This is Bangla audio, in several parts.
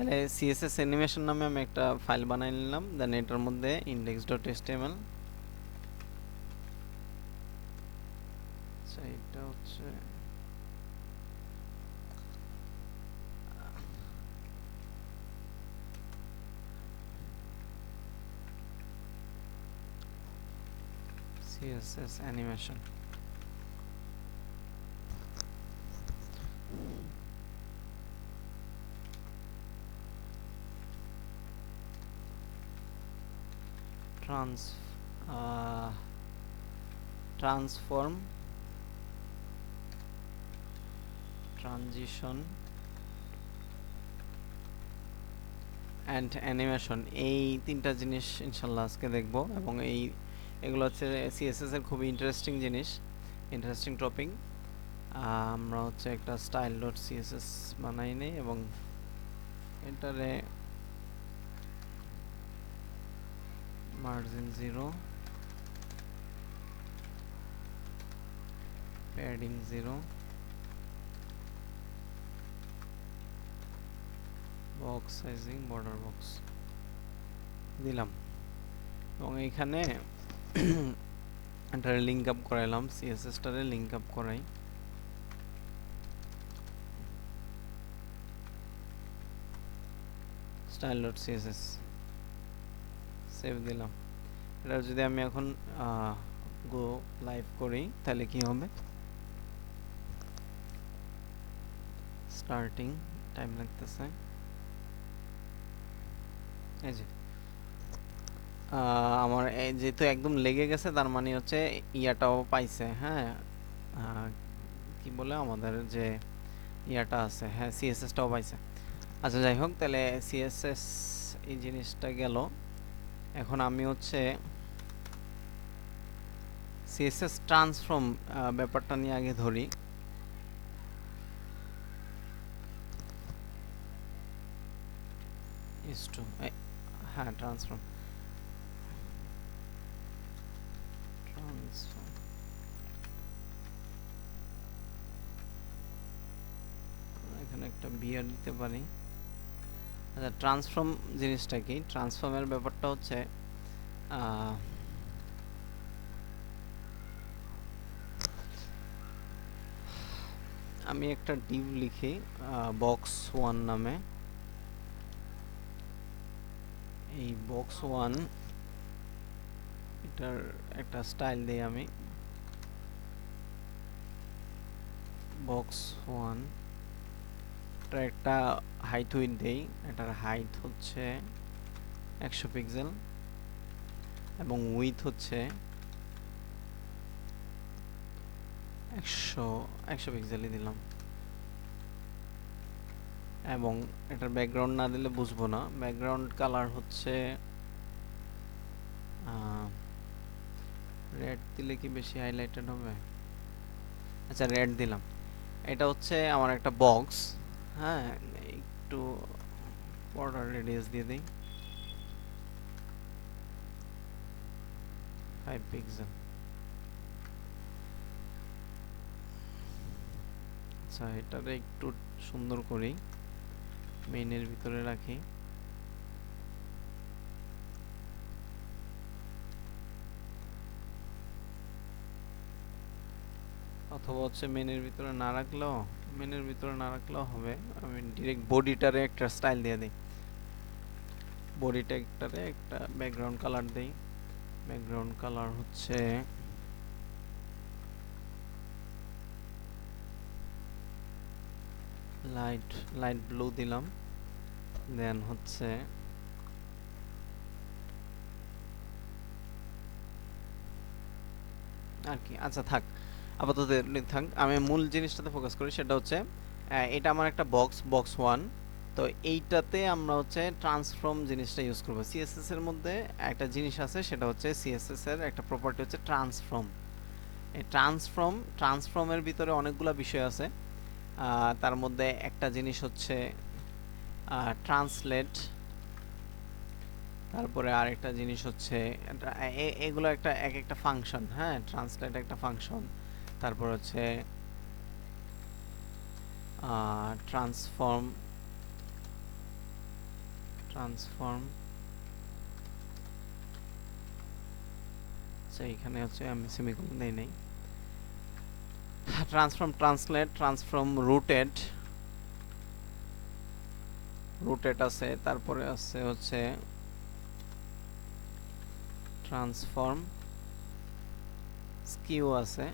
তাহলে সিএসএস অ্যানিমেশন নামে আমি একটা ফাইল বানাই নিলাম, দেন এটার মধ্যে index.html, আচ্ছা এটা হচ্ছে CSS animation. Trans transform, transition and animation, এই তিনটা জিনিস ইনশাল্লাহ আজকে দেখব। এবং এগুলো হচ্ছে সিএসএস এর খুবই ইন্টারেস্টিং জিনিস, ইন্টারেস্টিং টপিক। আমরা হচ্ছে একটা স্টাইল ডট সিএসএস বানাই নেই এবং এটারে margin 0, padding 0, box sizing border box দিলাম এবং এইখানে এটারে লিঙ্ক আপ করাইলাম, সিএসএসটারে লিঙ্ক আপ করাই। স্টাইল ডট সিএসএস সেভ দিলাম। এটা যদি আমি এখন গো লাইভ করি তাহলে কি হবে, স্টার্টিং টাইম লাগতেছে। এই যে আমার যেহেতু একদম লেগে গেছে তার মানে হচ্ছে ইয়াটাও পাইছে, হ্যাঁ কি বলে আমাদের যে ইয়াটা আছে, হ্যাঁ সিএসএসটাও পাইছে। আচ্ছা যাই হোক, তাহলে সিএসএস এই জিনিসটা গেল। এখন আমি হচ্ছে সিএসএস ট্রান্সফর্ম ব্যাপারটা নিয়ে আগে ধরি। হ্যাঁ ট্রান্সফর্ম, এখানে একটা বিয়ার দিতে পারি। আচ্ছা ট্রান্সফর্ম জিনিসটা কি, ট্রান্সফর্মের ব্যাপারটা হচ্ছে আমি একটা ডিভ লিখি বক্স 1 নামে। এই বক্স 1 এটার একটা স্টাইল দেই আমি, বক্স 1 এটার একটা হাইট উইডথ দেই। এটার হাইট হচ্ছে 100 পিক্সেল এবং উইডথ হচ্ছে 100 পিক্সেলই দিলাম। এবং এটার ব্যাকগ্রাউন্ড না দিলে বুঝবো না, ব্যাকগ্রাউন্ড কালার হচ্ছে রেড দিলে কি বেশি হাইলাইটেড হবে? আচ্ছা রেড দিলাম। এটা হচ্ছে আমার একটা বক্স, হ্যাঁ একটু বর্ডার রেডিয়াস দিয়ে দিই 5 পিক্সেল। আচ্ছা এটারে একটু সুন্দর করি, মেইনের ভিতরে রাখি। অথবা হচ্ছে মেনের ভিতরে না রাখলেও হবে। আমি ডিরেক্ট বডিটারে একটা স্টাইল দিয়ে দিই, বডিটা একটারে একটা ব্যাকগ্রাউন্ড কালার দেই। ব্যাকগ্রাউন্ড কালার হচ্ছে লাইট লাইট ব্লু দিলাম। দেন হচ্ছে আর কি, আচ্ছা থাক আপাতত থাক, আমি মূল জিনিসটাতে ফোকাস করি। সেটা হচ্ছে এটা আমার একটা বক্স 1। তো এইটাতে আমরা হচ্ছে ট্রান্সফর্ম জিনিসটা ইউজ করব। সিএসএস এর মধ্যে একটা জিনিস আছে, সেটা হচ্ছে সিএসএস এর একটা প্রপার্টি হচ্ছে ট্রান্সফর্ম। এই ট্রান্সফর্মের ভিতরে অনেকগুলো বিষয় আছে। তার মধ্যে একটা জিনিস হচ্ছে ট্রান্সলেট, তারপরে আরেকটা জিনিস হচ্ছে এগুলো এক একটা ফাংশন, হ্যাঁ ট্রান্সলেট একটা ফাংশন। তারপর হচ্ছে ট্রান্সফর্ম ট্রান্সফর্ম, আচ্ছা এখানে হচ্ছে আমি সেমিকোলন দেই নাই। Transform translate, transform rooted, rooted আছে, তারপরে আছে হচ্ছে ট্রান্সফর্ম স্কিউ আছে,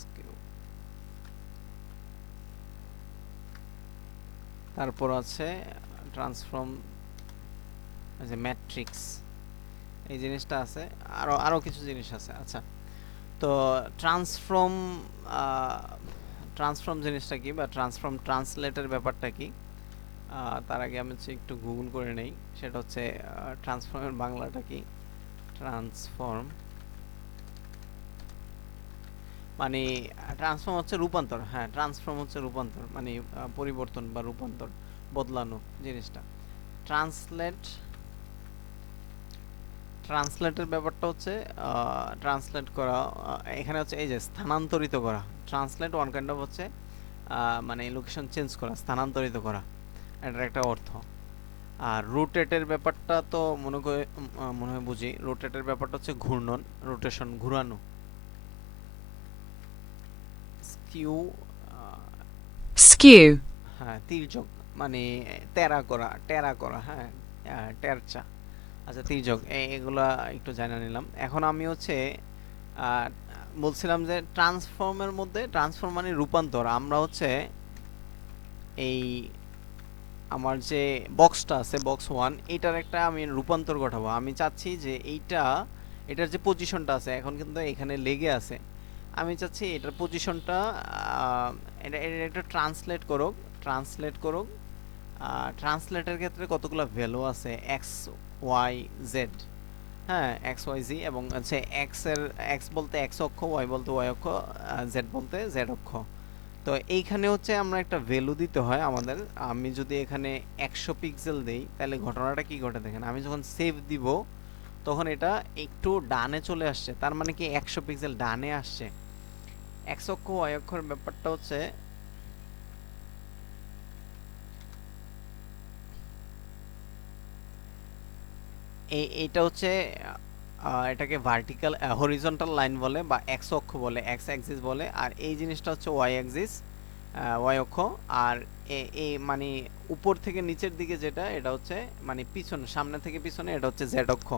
স্কিউ, তারপর আছে ট্রান্সফর্ম যে ম্যাট্রিক্স, এই জিনিসটা আছে, আরো আরো কিছু জিনিস আছে। আচ্ছা, তো ট্রান্সফর্ম ট্রান্সফর্ম জিনিসটা কি, বা ট্রান্সফর্ম ট্রান্সলেটের ব্যাপারটা কি, তার আগে আমি হচ্ছে একটু গুগল করে নেই। সেটা হচ্ছে ট্রান্সফর্মের বাংলাটা কি। ট্রান্সফর্ম মানে ট্রান্সফর্ম হচ্ছে রূপান্তর, হ্যাঁ ট্রান্সফর্ম হচ্ছে রূপান্তর, মানে পরিবর্তন বা রূপান্তর, বদলানো জিনিসটা। ট্রান্সলেট, ট্রান্সলেটের ব্যাপারটা হচ্ছে ট্রান্সলেট করা, এখানে হচ্ছে এই যে স্থানান্তরিত করা। ট্রান্সলেট ওয়ান কাইন্ড অফ হচ্ছে মানে লোকেশন চেঞ্জ করা, স্থানান্তরিত করা, এটার একটা অর্থ। আর রোটেটের ব্যাপারটা তো মনে হয় বুঝি। রোটেটের ব্যাপারটা হচ্ছে ঘূর্ণন, রোটেশন, ঘোরানো। Skew, Skew. হ্যাঁ তির্যক, মানে তেরা করা, টেরা করা, হ্যাঁ টেরচা। আচ্ছা তির্যক, এগুলা একটু জানা নিলাম। এখন আমি হচ্ছে আহ, বলছিলাম যে ট্রান্সফর্মের মধ্যে, ট্রান্সফর্ম মানে রূপান্তর। আমরা হচ্ছে এই আমার যে বক্সটা আছে, বক্স ওয়ান, এটার একটা আমি রূপান্তর ঘটাবো। আমি চাচ্ছি যে এইটা, এটার যে পজিশনটা আছে এখন কিন্তু এখানে লেগে আছে, আমি চাচ্ছি এটার পজিশনটা এটা এটা একটা ট্রান্সলেট করুক, ট্রান্সলেট করুক। ট্রান্সলেটের ক্ষেত্রে কতগুলো ভ্যালু আছে, এক্স ওয়াই জেড, হ্যাঁ এক্স ওয়াই জি, এবং হচ্ছে এক্স এর, এক্স বলতে এক্স অক্ষ, ওয়াই বলতে ওয়াই অক্ষ, জেড বলতে জেড অক্ষ। তো এইখানে হচ্ছে আমরা একটা ভ্যালু দিতে হয় আমাদের। আমি যদি এখানে 100 পিক্সেল দেই, তাহলে ঘটনাটা কি ঘটে দেখেন, আমি যখন সেভ দিব তখন এটা একটু ডানে চলে আসছে, তার মানে কি 100 পিক্সেল ডানে আসছে। এক্স অক্ষ ওয়াই অক্ষর ব্যাপারটা হচ্ছে এইটা হচ্ছে এটাকে ভার্টিক্যাল হরিজন্টাল লাইন বলে, বা এক্স অক্ষ বলে, এক্স অ্যাক্সিস বলে। আর এই জিনিসটা হচ্ছে ওয়াই অ্যাক্সিস, ওয়াই অক্ষ। আর এই মানে উপর থেকে নিচের দিকে যেটা, এটা হচ্ছে মানে পিছনে, সামনে থেকে পিছনে, এটা হচ্ছে জেড অক্ষ।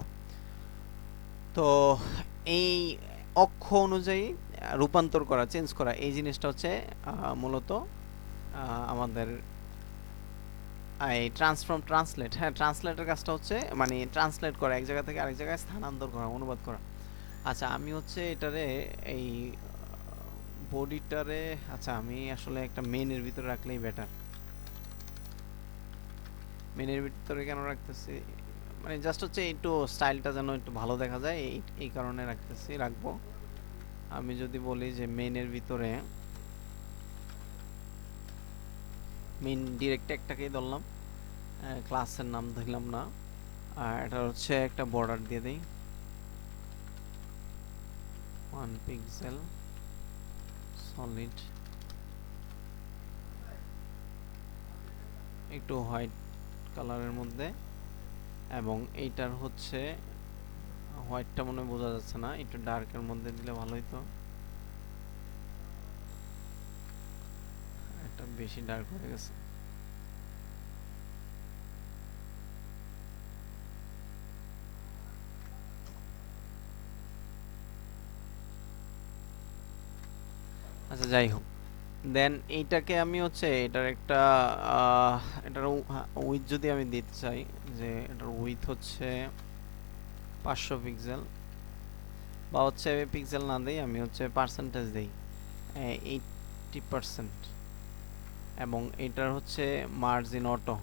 তো এই অক্ষ অনুযায়ী রূপান্তর করা, চেঞ্জ করা, এই জিনিসটা হচ্ছে মূলত আমাদের এই ট্রান্সফর্ম ট্রান্সলেট, হ্যাঁ ট্রান্সলেটের কাজটা হচ্ছে মানে ট্রান্সলেট করা, এক জায়গা থেকে আরেক জায়গায় স্থানান্তর করা, অনুবাদ করা। আচ্ছা আমি হচ্ছে এটারে এই বডিটারে, আচ্ছা আমি আসলে একটা মেইনের ভিতরে রাখলেই বেটার। মেইনের ভিতরে কেন রাখতেছি, মানে জাস্ট হচ্ছে একটু স্টাইলটা যেন একটু ভালো দেখা যায়, এই কারণে রাখতেছি, রাখবো। আমি যদি বলি যে মেইনের ভিতরে, মেইন ডিরেক্ট একটাকেই ধরলাম, ক্লাসের নাম দিলাম না, আর এটা হচ্ছে একটা বর্ডার দিয়ে দেই 1 পিক্সেল সলিড, একটু হোয়াইট কালারের মধ্যে। এবং এইটার হচ্ছে হোয়াইটটা মনে হয় বোঝা যাচ্ছে না, একটু ডার্কের মধ্যে দিলে ভালো হতো, এটা বেশি ডার্ক হয়ে গেছে। আচ্ছা যাই হোক, দেন এইটাকে আমি হচ্ছে এটার একটা এটার উইথ যদি আমি দিতে চাই, যে এটার উইথ হচ্ছে 500 পিক্সেল, বা হচ্ছে পিক্সেল না দেই, আমি হচ্ছে পার্সেন্টেজ দেই 80%। এবং এটার হচ্ছে মার্জিন অটো,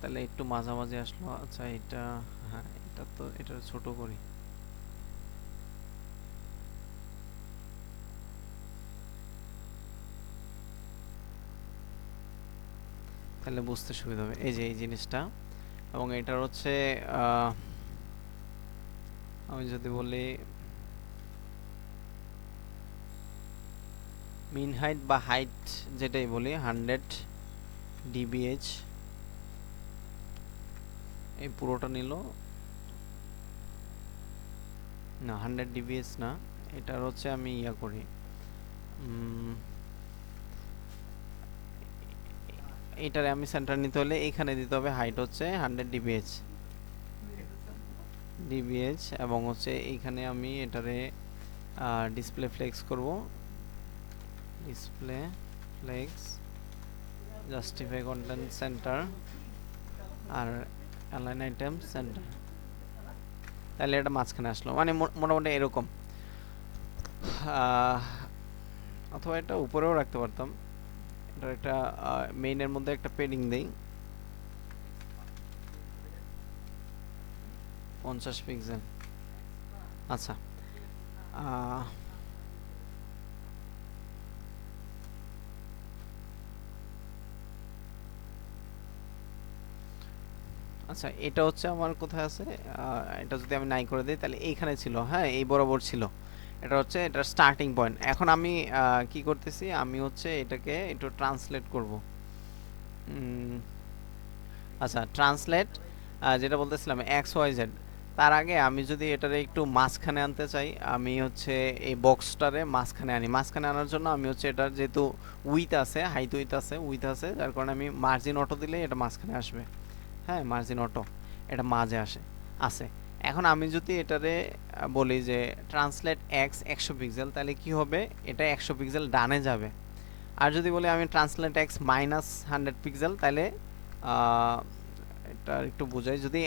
তাহলে একটু মাঝামাঝি আসলো। আচ্ছা এটা, হ্যাঁ এটা তো, এটা ছোট করি, তাহলে বুঝতে সুবিধা হবে। এই যে এই জিনিসটা, এবং এটার হচ্ছে আমি যদি বলি মিন হাইট বা হাইট যেটাই বলি 100 ডিবিএইচ, এই পুরোটা নিল না, 100 ডিবিএইচ না, এটার হচ্ছে আমি ইয়া করি, এটারে আমি সেন্টার নিতে হলে এখানে দিতে হবে হাইট হচ্ছে 100 ডিবিএইচ ডিবিএইচ, এবং হচ্ছে এইখানে আমি এটারে ডিসপ্লে ফ্লেক্স করব, display flex justify content center আর অ্যালাইন আইটেম সেন্টার, তাহলে এটা মাঝখানে আসলো, মানে মোটামুটি এরকম। অথবা এটা উপরেও রাখতে পারতাম, এটা একটা মেইনের মধ্যে একটা পেডিং দেই 50 পিক্সেল। আচ্ছা, আচ্ছা এটা হচ্ছে আমার কোথায় আছে, এটা যদি আমি নাই করে দিই তাহলে এইখানে ছিল, হ্যাঁ এই বরাবর ছিল, এটা হচ্ছে এটা স্টার্টিং পয়েন্ট। এখন আমি কি করতেছি, আমি হচ্ছে এটাকে একটু ট্রান্সলেট করব। আচ্ছা ট্রান্সলেট যেটা বলতেছিলাম এক্স ওয়াই জেড, তার আগে আমি যদি এটারে একটু মাঝখানে আনতে চাই, আমি হচ্ছে এই বক্সটারে মাঝখানে আনি। মাঝখানে আনার জন্য আমি হচ্ছে এটার যেহেতু উইথ আছে, হাইট উইথ আছে, যার কারণে আমি মার্জিন অটো দিলে এটা মাঝখানে আসবে। হ্যাঁ মার্জিন অটো, এটা মাঝে আছে। এখন আমি যদি এটারে বলি যে ট্রান্সলেট এক্স 100 পিক্সেল, তাহলে কি হবে, এটা 100 পিক্সেল ডানে যাবে। আর যদি বলি আমি ট্রান্সলেট এক্স মাইনাস 100 পিক্সেল, তাহলে এটা একটু বোঝাই, যদি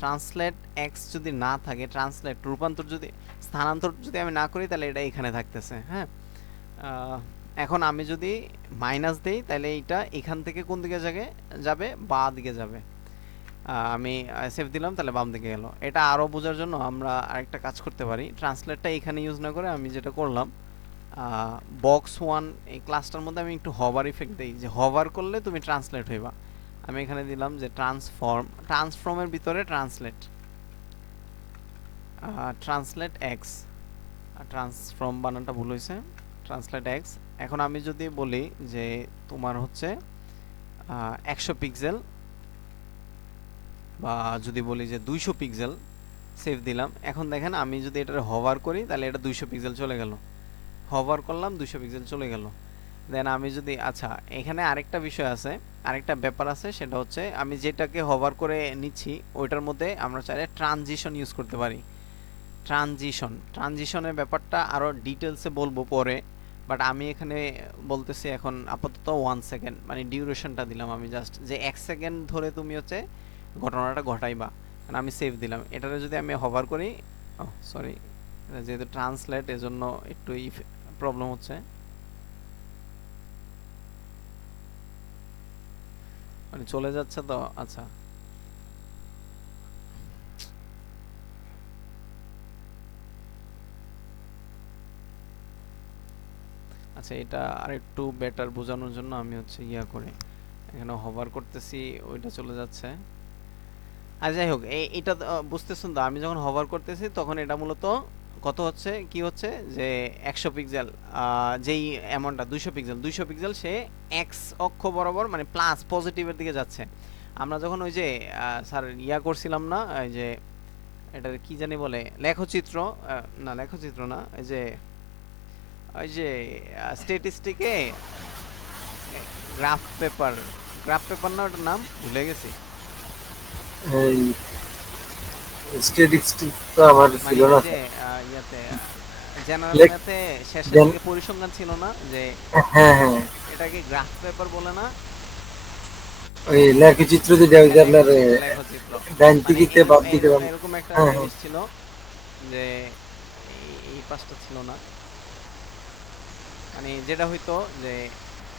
ট্রান্সলেট এক্স যদি না থাকে, ট্রান্সলেট রূপান্তর যদি স্থানান্তর যদি আমি না করি, তাহলে এটা এখানে থাকতেছে। হ্যাঁ এখন আমি যদি মাইনাস দেই, তাহলে এইটা এখান থেকে কোন দিকে যাবে, বাঁ দিকে যাবে। আমি সেভ দিলাম, তাহলে বাম দিকে গেল। এটা আরও বোঝার জন্য আমরা আরেকটা কাজ করতে পারি, ট্রান্সলেটটা এখানে ইউজ না করে আমি যেটা করলাম, বক্স ওয়ান এই ক্লাসটার মধ্যে আমি একটু হভার ইফেক্ট দিই, যে হভার করলে তুমি ট্রান্সলেট হইবা। আমি এখানে দিলাম যে ট্রান্সফর্মের ভিতরে ট্রান্সলেট এক্স, ট্রান্সফর্ম বানানটা ভুল হয়েছে, ট্রান্সলেট এক্স। এখন আমি যদি বলি যে তোমার হচ্ছে 100 পিক্সেল, বা যদি বলি যে 200 পিক্সেল, সেভ দিলাম। এখন দেখেন আমি যদি এটা হভার করি, তাহলে এটা 200 পিক্সেল চলে গেল, হভার করলাম 200 পিক্সেল চলে গেল। দেন আমি যদি, আচ্ছা এখানে আরেকটা বিষয় আছে, আরেকটা ব্যাপার আছে, সেটা হচ্ছে আমি যেটাকে হভার করে নিচ্ছি ওইটার মধ্যে আমরা চাইলে ট্রানজিশন ইউজ করতে পারি। ট্রানজিশনের ব্যাপারটা আরও ডিটেলসে বলবো পরে, বাট আমি এখানে বলতেছি এখন আপাতত 1 সেকেন্ড, মানে ডিউরেশনটা দিলাম আমি জাস্ট, যে 1 সেকেন্ড ধরে তুমি হচ্ছে ঘটনাটা ঘটাইবা। মানে আমি সেভ দিলাম। এটারে যদি আমি হভার করি, সরি যেহেতু ট্রান্সলেট এজন্য একটু প্রবলেম হচ্ছে, মানে চলে যাচ্ছে তো। আচ্ছা আচ্ছা এটা আরেকটু বেটার বোঝানোর জন্য আমি হচ্ছে ইয়া করে এখানে হভার করতেছি, ওইটা চলে যাচ্ছে। আর যাই হোক, এটা বুঝতেছেন তো, আমি যখন হভার করতেছি তখন এটা মূলত কত হচ্ছে, কি হচ্ছে যে 100 পিক্সেল, যেই অ্যামাউন্টটা 200 পিক্সেল সে এক্স অক্ষ বরাবর, মানে প্লাস পজিটিভের দিকে যাচ্ছে। আমরা যখন ওই যে স্যার ইয়া করছিলাম না, ওই যে এটা কি জানি বলে, লেখচিত্র, না লেখচিত্র না, ওই যে স্ট্যাটিস্টিকে গ্রাফ পেপার না, ওটার নাম ভুলে গেছি। এই স্ট্যাটিস্টিক্স তো আমার মানে ছিল ওই না যে স্যার। ইয়াতে জেনারেল লেখ ম্যাথে শেষের দেন, দিকে পরিসংখ্যান ছিল না, যে হ্যাঁ হ্যাঁ, এটাকে গ্রাফ পেপার বলে না, ওই লেখচিত্র যেটা ওই যে আপনার লেখচিত্র। ডান মানে দিকে বাম এরকম দিকে এরকম এরকম একটা হ্যাঁ হ্যাঁ। জিনিস ছিল, যে এই পাশটা ছিল না, মানে যেটা হইতো যে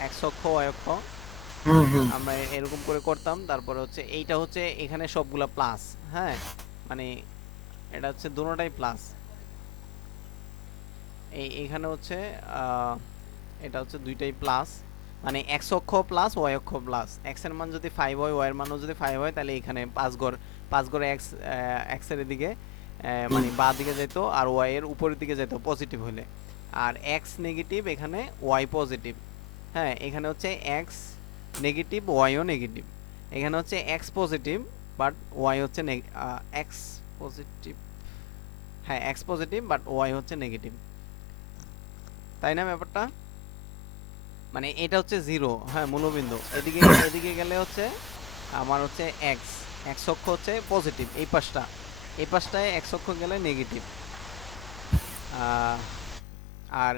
এক্স অক্ষ ওয়াই অক্ষ, হুম হুম আমরা এরকম করে করতাম। তারপরে হচ্ছে এইটা হচ্ছে এখানে সবগুলা প্লাস, হ্যাঁ মানে এটা হচ্ছে দুটোটাই প্লাস। এইখানে হচ্ছে এটা হচ্ছে দুইটাই প্লাস, মানে এক্স অক্ষ প্লাস ওয়াই অক্ষ প্লাস। এক্স এর মান যদি 5 হয়, ওয়াই এর মানও যদি 5 হয়, তাহলে এখানে পাঁচ ঘর এক্স এর দিকে হুম। মানে বাঁ দিকে যেত, আর ওয়াই এর উপরের দিকে যেত পজিটিভ হলে। আর এক্স নেগেটিভ, এখানে ওয়াই পজিটিভ। হ্যাঁ, এখানে হচ্ছে এক্স নেগেটিভ, ওয়াইও নেগেটিভ। এখানে হচ্ছে এক্স পজিটিভ বাট ওয়াই হচ্ছে এক্স পজিটিভ, হ্যাঁ এক্স পজিটিভ বাট ওয়াই হচ্ছে নেগেটিভ, তাই না ব্যাপারটা? মানে এটা হচ্ছে জিরো, হ্যাঁ মূলবিন্দু। এদিকে এদিকে গেলে হচ্ছে আমার হচ্ছে এক্স, এক্স অক্ষ হচ্ছে পজিটিভ, এই পাশটায় এক্স অক্ষ গেলে নেগেটিভ। আর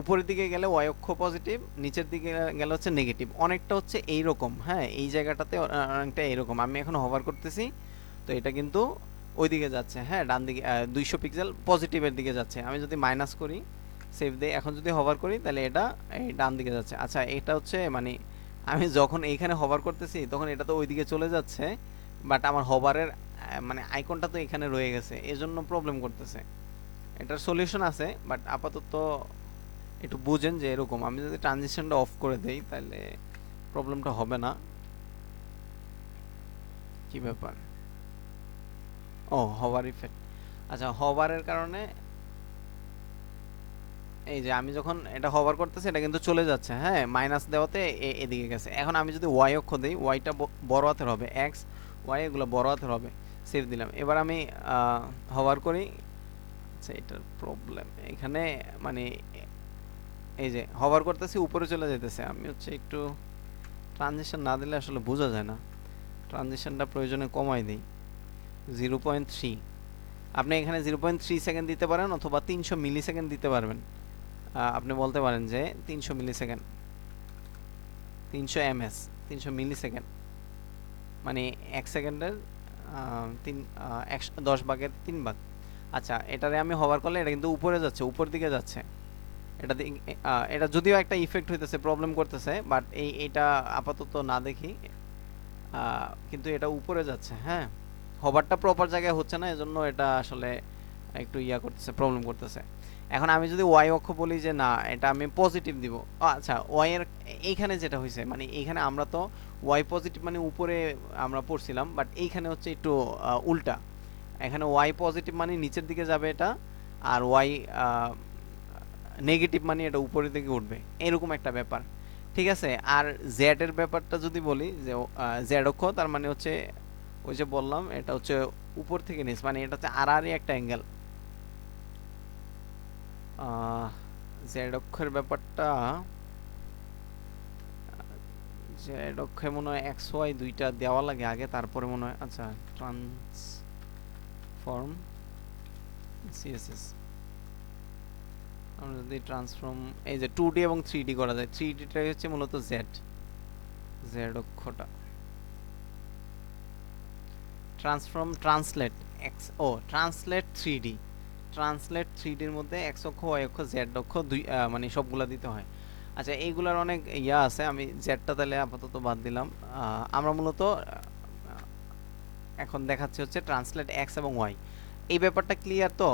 উপরের দিকে গেলে ওয়াই অক্ষ পজিটিভ, নিচের দিকে গেলে হচ্ছে নেগেটিভ। অনেকটা হচ্ছে এইরকম, হ্যাঁ এই জায়গাটাতে অনেকটা এইরকম। আমি এখন হোভার করতেছি, তো এটা কিন্তু ওইদিকে যাচ্ছে, হ্যাঁ ডান দিকে 200 পিক্সেল পজিটিভের দিকে যাচ্ছে। আমি যদি মাইনাস করি, সেভ দিয়ে এখন যদি হোভার করি, তাহলে এটা এই ডান দিকে যাচ্ছে। আচ্ছা, এটা হচ্ছে মানে আমি যখন এইখানে হোভার করতেছি তখন এটা তো ওইদিকে চলে যাচ্ছে, বাট আমার হোভারের মানে আইকনটা তো এখানে রয়ে গেছে, এজন্য প্রবলেম করতেছে। এটার সলিউশন আছে, বাট আপাতত একটু বুঝেন যে এরকম। আমি যদি ট্রানজিশনটা অফ করে দেই তাহলে প্রবলেমটা হবে না। কি ব্যাপার? ও হভার ইফেক্ট। আচ্ছা, হভারের কারণে এই যে আমি যখন এটা হভার করতেছি এটা কিন্তু চলে যাচ্ছে, হ্যাঁ মাইনাস দেওয়াতে এদিকে গেছে। এখন আমি যদি ওয়াই অক্ষ দেই, ওয়াইটা বড় হাতের হবে, এক্স ওয়াই এগুলো বড় হাতের হবে। সেভ দিলাম। এবার আমি হভার করি। আচ্ছা, এটার প্রবলেম এখানে মানে এই যে হভার করতেছি উপরে চলে যেতেছে। আমি হচ্ছে একটু ট্রানজিশন না দিলে আসলে বোঝা যায় না, ট্রানজিশনটা প্রয়োজনে কমাই দিই 0.3। আপনি এখানে 0.3 সেকেন্ড দিতে পারেন অথবা 300 মিলি সেকেন্ড দিতে পারবেন। আপনি বলতে পারেন যে 300 মিলি সেকেন্ড, 300 এমএস, 300 মিলি সেকেন্ড মানে 1 সেকেন্ডের 10 ভাগের 3 ভাগ। আচ্ছা, এটারে আমি হভার করলে এটা কিন্তু উপরে যাচ্ছে, উপর দিকে যাচ্ছে। এটা এটা যদিও একটা ইফেক্ট হইতেছে, প্রবলেম করতেছে, বাট এইটা আপাতত না দেখি। কিন্তু এটা উপরে যাচ্ছে, হ্যাঁ হভারটা প্রপার জায়গায় হচ্ছে না, এজন্য এটা আসলে একটু ইয়া করতেছে, প্রবলেম করতেছে। এখন আমি যদি ওয়াই অক্ষ বলি যে না এটা আমি পজিটিভ দিব, আচ্ছা ওয়াই এর এইখানে যেটা হয়েছে মানে এইখানে আমরা তো ওয়াই পজিটিভ মানে উপরে আমরা পড়ছিলাম, বাট এইখানে হচ্ছে একটু উল্টা। এখানে ওয়াই পজিটিভ মানে নিচের দিকে যাবে এটা, আর ওয়াই নেগেটিভ মানে এটা উপরের দিকে উঠবে, এরকম একটা ব্যাপার। ঠিক আছে। আর জেড এর ব্যাপারটা যদি বলি যে জেড অক্ষ তার মানে হচ্ছে ওই যে বললাম এটা হচ্ছে উপর থেকে নিচ, মানে এটা হচ্ছে আড়াআড়ি একটা অ্যাঙ্গেল। জেড অক্ষের ব্যাপারটা, জেড অক্ষে মনে হয় এক্স ওয়াই দুইটা দেওয়া লাগে আগে, তারপরে মনে হয় আচ্ছা ট্রান্সফর্ম সিএসএস। আমরা যদি ট্রান্সফর্ম এই যে 2D এবং 3D করা যায়, 3Dটাই হচ্ছে মূলত জেড, জেড অক্ষটা। ট্রান্সফর্ম ট্রান্সলেট এক্স, ও ট্রান্সলেট 3D, ট্রান্সলেট 3D এর মধ্যে এক্স অক্ষ ওয়াই অক্ষ জেড অক্ষ দুই মানে সবগুলা দিতে হয়। আচ্ছা, এইগুলার অনেক ইয়া আছে, আমি জেডটা তাহলে আপাতত বাদ দিলাম। আমরা মূলত এখন দেখাচ্ছি হচ্ছে ট্রান্সলেট এক্স এবং ওয়াই। এই ব্যাপারটা ক্লিয়ার তো?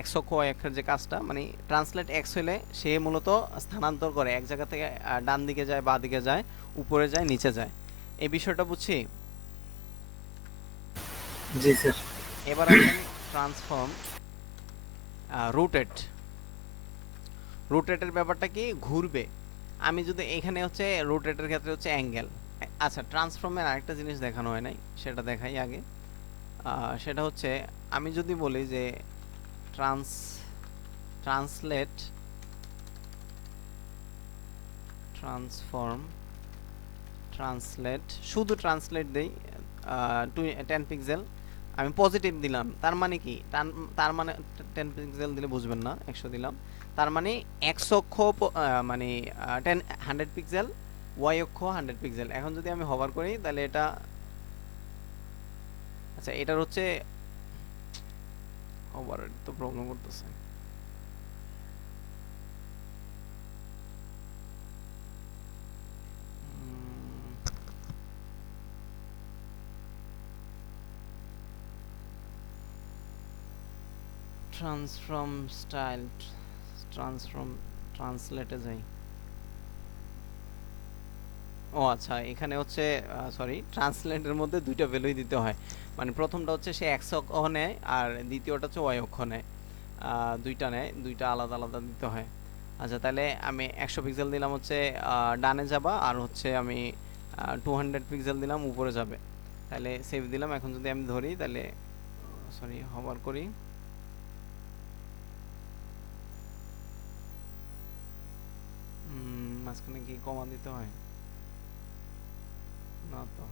এক্স অক্ষ ওয়াই অক্ষের যে কাজটা, মানে ট্রান্সলেট এক্স হলে সে মূলত স্থানান্তর করে এক জায়গা থেকে ডান দিকে যায়, বাঁ দিকে যায়, উপরে যায়, নিচে যায়। এই বিষয়টা বুঝছি। জি স্যার। এবার আসেন ট্রান্সফর্ম রোটেট। রোটেটের ব্যাপারটা কি, ঘুরবে। আমি যদি এখানে হচ্ছে রোটেটের ক্ষেত্রে হচ্ছে অ্যাঙ্গেল। আচ্ছা, ট্রান্সফর্মের আরেকটা জিনিস দেখানো হয় নাই, সেটা দেখাই আগে। সেটা হচ্ছে আমি যদি বলি যে ট্রান্সলেট ট্রান্সফর্ম ট্রান্সলেট, শুধু ট্রান্সলেট দেই 10 পিক্সেল, আমি পজিটিভ দিলাম, তার মানে কি, তার মানে 10 পিক্সেল দিলে বুঝবেন না, 100 দিলাম, তার মানে এক্স অক্ষ মানে 100 পিক্সেল, ওয়াই অক্ষ 100 পিক্সেল। এখন যদি আমি হভার করি তাহলে এটা, আচ্ছা এটার হচ্ছে হভার তো প্রবলেম করতেছে। ট্রান্সফর্ম স্টাইল, ট্রান্সফর্ম ট্রান্সলেটে যাই। ও আচ্ছা, এখানে হচ্ছে সরি, ট্রান্সলেটের মধ্যে দুইটা ভ্যালুই দিতে হয়। মানে প্রথমটা হচ্ছে সে এক্স অক্ষ নেয়, আর দ্বিতীয়টা হচ্ছে ওয়াই অক্ষ নেয়। দুইটা নেয়, দুইটা আলাদা আলাদা দিতে হয়। আচ্ছা তাহলে আমি 100 পিক্সেল দিলাম হচ্ছে ডানে যাবা, আর হচ্ছে আমি 200 পিক্সেল দিলাম উপরে যাবে। তাহলে সেভ দিলাম। এখন যদি আমি ধরি তাহলে সরি হভার করি, মাঝখানে কি কমা দিতে হয় না তো?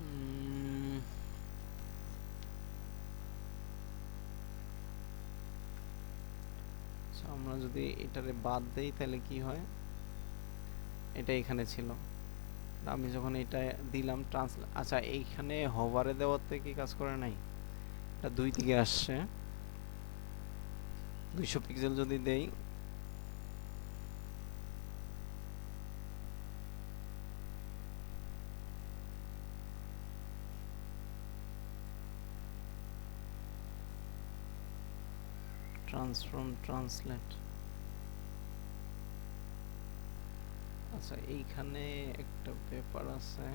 উম, আচ্ছা, আমরা যদি এটারে বাদ দেই তাহলে কি হয়? এটা এখানে ছিল, আমি যখন এটা দিলাম আচ্ছা এইখানে হভারে দেওয়াতে কি কাজ করে নাই? এটা দুই দিকে আসছে। 200 পিক্সেল যদি দেই, ট্রান্সফর্ম ট্রান্সলেট, আচ্ছা এইখানে একটা পেপার আছে,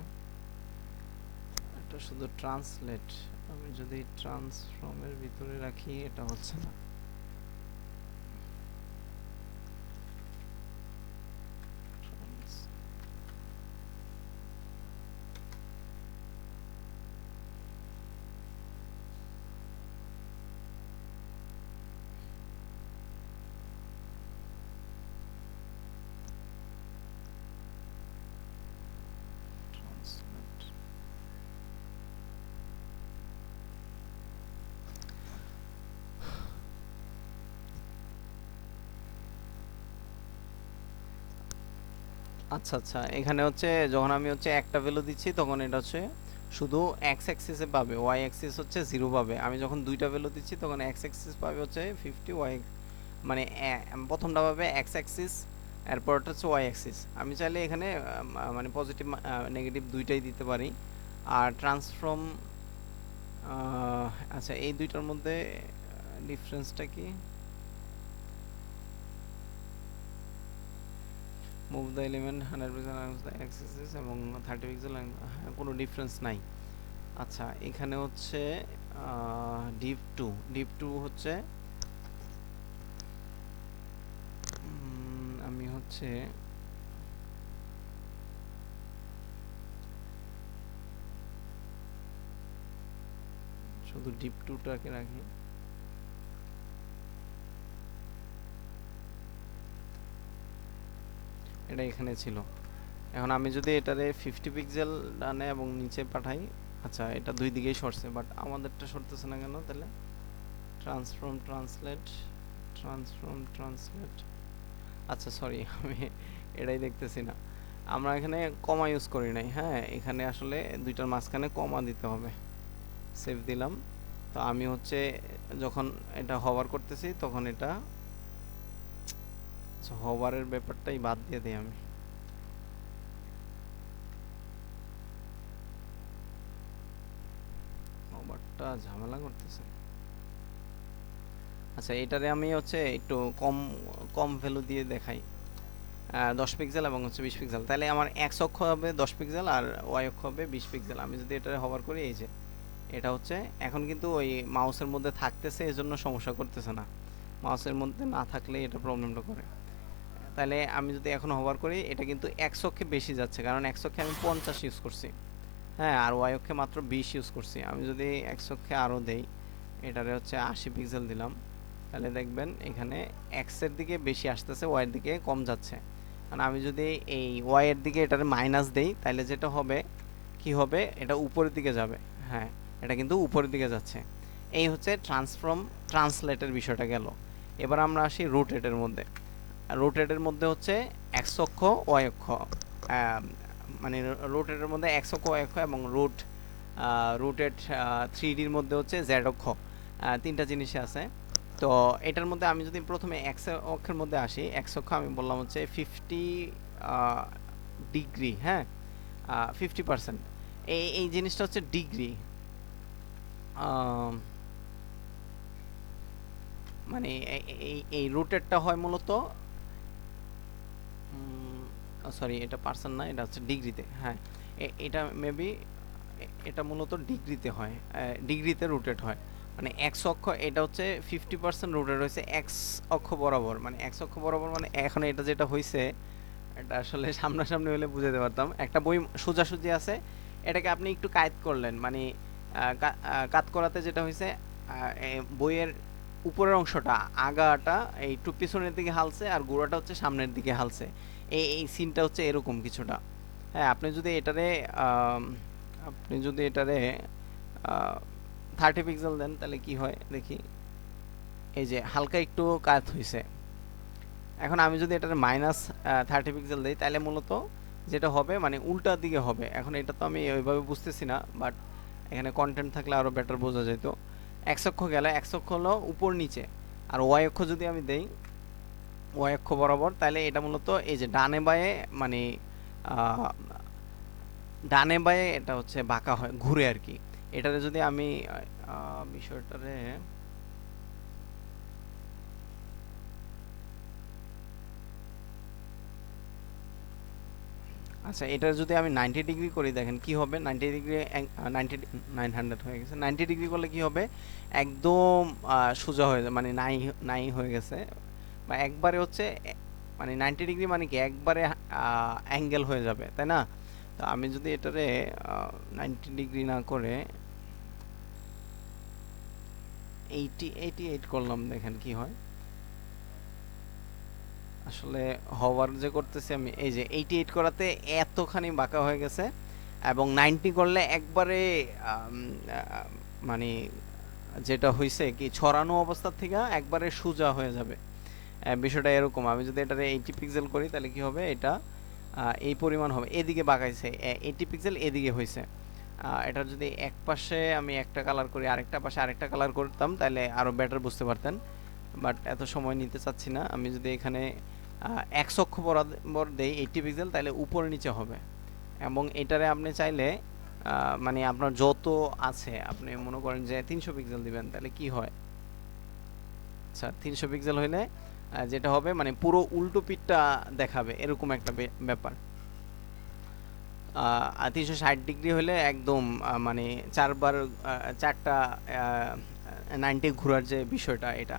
এটা শুধু ট্রান্সলেট। আমি যদি ট্রান্সফর্মের ভিতরে রাখি এটা হচ্ছে না। ট্রান্সলেট, আচ্ছা আচ্ছা এখানে হচ্ছে যখন আমি হচ্ছে একটা ভ্যালু দিচ্ছি তখন এটা হচ্ছে শুধু এক্স অ্যাক্সিসে পাবে, ওয়াই অ্যাক্সিস হচ্ছে 0 পাবে। আমি যখন দুইটা ভ্যালু দিচ্ছি তখন এক্স অ্যাক্সিস পাবে হচ্ছে 50, ওয়াই মানে প্রথমটা পাবে এক্স অ্যাক্সিস, এরপরটা হচ্ছে ওয়াই অ্যাক্সিস। আমি চাইলে এখানে মানে পজিটিভ নেগেটিভ দুইটাই দিতে পারি। আর ট্রান্সফর্ম, আচ্ছা এই দুইটার মধ্যে ডিফারেন্সটা কি? Move the element 100 pixel Axis এবং 30 পিক্সেল, কোনো ডিফারেন্স নাই। আচ্ছা এখানে হচ্ছে ডিপ টু হচ্ছে আমি হচ্ছে শুধু ডিপ টুটাকে রাখি। এটা এখানে ছিল। এখন আমি যদি এটারে 50 পিক্সেল ডানে এবং নিচে পাঠাই, আচ্ছা এটা দুই দিকেই সরছে বাট আমাদেরটা সরতেছে না কেন তাহলে? ট্রান্সফর্ম ট্রান্সলেট, ট্রান্সফর্ম ট্রান্সলেট, আচ্ছা সরি আমি এটাই দেখতেছি না। আমরা এখানে কমা ইউজ করি নাই, হ্যাঁ এখানে আসলে দুইটার মাঝখানে কমা দিতে হবে। সেভ দিলাম। তো আমি হচ্ছে যখন এটা হভার করতেছি তখন এটা, আচ্ছা হভারের ব্যাপারটাই বাদ দিয়ে দিই আমি। হভারটা ঝামেলা করতেছে। আচ্ছা এটারে আমি হচ্ছে একটু কম কম ভ্যালু দিয়ে দেখাই, 10 পিক্সেল এবং হচ্ছে 20 পিক্সেল। তাহলে আমার এক্স অক্ষ হবে 10 পিক্সেল আর ওয়াই অক্ষ হবে 20 পিক্সেল। আমি যদি এটা হভার করি, এই যে এটা হচ্ছে এখন কিন্তু ওই মাউসের মধ্যে থাকতেছে, এজন্য সমস্যা করতেছে না। মাউসের মধ্যে না থাকলে এটা প্রবলেমটা করে। তাহলে আমি যদি এখন হভার করি এটা কিন্তু এক্স অক্ষে বেশি যাচ্ছে, কারণ এক্স অক্ষে আমি 50 ইউজ করছি, হ্যাঁ আর ওয়াই অক্ষে মাত্র 20 ইউজ করছি। আমি যদি এক্স অক্ষে আরও দেই, এটারে হচ্ছে 80 পিক্সেল দিলাম, তাহলে দেখবেন এখানে এক্স এর দিকে বেশি আসতেছে, ওয়াই এর দিকে কম যাচ্ছে। কারণ আমি যদি এই ওয়াই এর দিকে এটারে মাইনাস দেই তাহলে যেটা হবে কি হবে, এটা উপরের দিকে যাবে। হ্যাঁ এটা কিন্তু উপরের দিকে যাচ্ছে। এই হচ্ছে ট্রান্সফর্ম ট্রান্সলেটের বিষয়টা গেল। এবার আমরা আসি রোটেটের মধ্যে। রোটেটের মধ্যে হচ্ছে এক্স অক্ষ ওয়াই অক্ষ, মানে রোটেটের মধ্যে এক্স অক্ষ ওয়াই অক্ষ এবং রুটেড 3Dর মধ্যে হচ্ছে জেড অক্ষ, তিনটা জিনিসই আছে। তো এটার মধ্যে আমি যদি প্রথমে এক্স অক্ষের মধ্যে আসি, এক্স অক্ষ আমি বললাম হচ্ছে 50 ডিগ্রি, হ্যাঁ 50%। এই জিনিসটা হচ্ছে ডিগ্রি, মানে এই রুটেটটা হয় মূলত, সরি এটা পার্সেন্ট না, এটা হচ্ছে ডিগ্রিতে। হ্যাঁ এটা মেবি এটা মূলত ডিগ্রিতে হয়, ডিগ্রিতে রোটেট হয়। মানে এক্স অক্ষ এটা হচ্ছে 50% রোটেট হয়েছে এক্স অক্ষ বরাবর, মানে এক্স অক্ষ বরাবর মানে এখন এটা যেটা হয়েছে এটা আসলে সামনাসামনি হলে বুঝাতে পারতাম। একটা বই সোজাসুজি আছে, এটাকে আপনি একটু কায়দ করলেন, মানে কাত করাতে যেটা হয়েছে বইয়ের উপরের অংশটা আগাটা একটু পিছনের দিকে হালছে আর গোড়াটা হচ্ছে সামনের দিকে হালছে। এই সিনটা হচ্ছে এরকম কিছুটা। হ্যাঁ, আপনি যদি এটারে 30 পিক্সেল দেন তাহলে কি হয় দেখি। এই যে হালকা একটু কাত হয়েছে। এখন আমি যদি এটার -30 পিক্সেল দেই তাহলে মূলত যেটা হবে মানে উল্টা দিকে হবে। এখন এটা তো আমি ওইভাবে বুঝতেছি না, বাট এখানে কন্টেন্ট থাকলে আরো বেটার বোঝা যেত। এক্স অক্ষ গেলে এক্স অক্ষ হলো উপর নিচে, আর ওয়াই অক্ষ যদি আমি দেই ওয়াই অক্ষ বরাবর, তাহলে এটা মূলত এই যে ডানে বাঁয়ে মানে আহ, ডানে বাঁয়ে এটা হচ্ছে বাঁকা হয়, ঘুরে আর কি। এটারে যদি আমি বিষয়টারে আচ্ছা, এটা যদি আমি 90 ডিগ্রি করি দেখেন কি হবে। 90 ডিগ্রি 90 900 হয়ে গেছে। 90 ডিগ্রি করলে কি হবে, একদম সোজা হয়ে যায়, মানে নাই নাই হয়ে গেছে, বা একবারে হচ্ছে মানে 90 ডিগ্রি মানে কি একবারে অ্যাঙ্গেল হয়ে যাবে, তাই না? তো আমি যদি এটারে 90 ডিগ্রি না করে 88 করলাম, দেখেন কি হয়। আসলে হওয়ার যে করতেছি আমি, এই যে 88 করাতে এতখানি বাঁকা হয়ে গেছে, এবং 90 করলে একবারে আম, আ, মানে যেটা হইছে কি ছড়ানো অবস্থা থেকে একবারে সোজা হয়ে যাবে। বিষয়টা এরকম। আমি যদি এটারে 80 পিক্সেল করি তাহলে কি হবে, এটা এই পরিমাণ হবে, এদিকে বাঁকাইছে, 80 পিক্সেল এদিকে হয়েছে। এটার যদি এক পাশে আমি একটা কালার করি আরেকটা পাশে আরেকটা কালার করতাম তাহলে আরো বেটার বুঝতে পারতেন, বাট এত সময় নিতে চাচ্ছি না। আমি যদি এখানে এক্স অক্ষ বরাবর দেই 80 পিক্সেল তাহলে উপরে নিচে হবে। এবং এটারে আপনি চাইলে মানে আপনার যত আছে আপনি মনে করেন যে 300 পিক্সেল দিবেন তাহলে কি হয়। আচ্ছা, 300 পিক্সেল হইলে যেটা হবে মানে পুরো উল্টো পিঠটা দেখাবে, এরকম একটা ব্যাপার। আর 360 ডিগ্রি হলে একদম মানে চারবার চারটা 90 ঘোরার যে বিষয়টা এটা।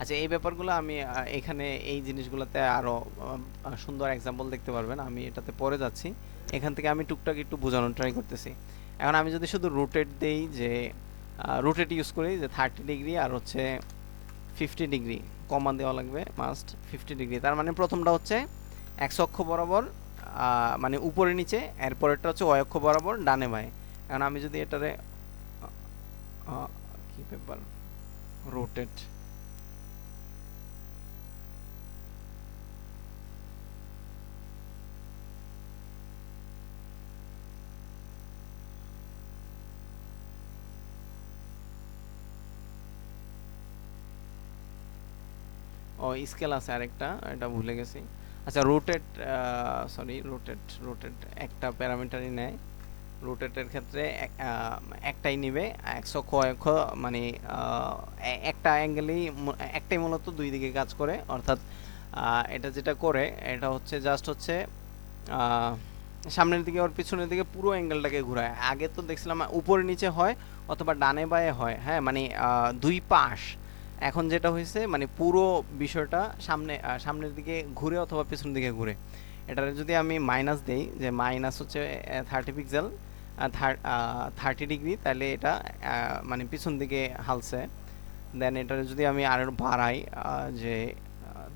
আচ্ছা, এই ব্যাপারগুলো আমি এখানে এই জিনিসগুলোতে আরো সুন্দর এক্সাম্পল দেখতে পারবেন, আমি এটাতে পরে যাচ্ছি। এখান থেকে আমি টুকটাক একটু বোঝানোর ট্রাই করতেছি। এখন আমি যদি শুধু রোটেট দেই, যে রোটেট ইউজ করি, যে 30 ডিগ্রি আর হচ্ছে 50 ডিগ্রি কমা দেওয়া লাগবে মাস্ট। 50 ডিগ্রি তার মানে প্রথমটা হচ্ছে এক্স অক্ষ বরাবর মানে উপরে নিচে, এরপরেরটা হচ্ছে ওয়াই অক্ষ বরাবর ডানে বাঁয়ে। কারণ আমি যদি এটারে কি ব্যাপার, রোটেট, ও স্কেল আছে আরেকটা, এটা ভুলে গেছি। আচ্ছা, রোটেট, সরি, রোটেট একটা প্যারামিটারই নেয়। রোটেটের ক্ষেত্রে একটাই নিবে, এক্স অক্ষ ওয়াই অক্ষ, মানে একটা অ্যাঙ্গেলেই একটাই মূলত দুই দিকে কাজ করে। অর্থাৎ এটা যেটা করে এটা হচ্ছে জাস্ট হচ্ছে আহ, সামনের দিকে আর পিছনের দিকে পুরো অ্যাঙ্গেলটাকে ঘোরায়। আগে তো দেখছিলাম উপরে নিচে হয় অথবা ডানে বাঁয়ে হয়, হ্যাঁ, মানে দুই পাশ। এখন যেটা হয়েছে মানে পুরো বিষয়টা সামনের দিকে ঘুরে অথবা পিছনের দিকে ঘুরে। এটার যদি আমি মাইনাস দেই, যে মাইনাস হচ্ছে 30 পিক্সেল 30 ডিগ্রি, তাহলে এটা মানে পিছন দিকে হালছে। দেন এটা যদি আমি আরো বাড়াই, যে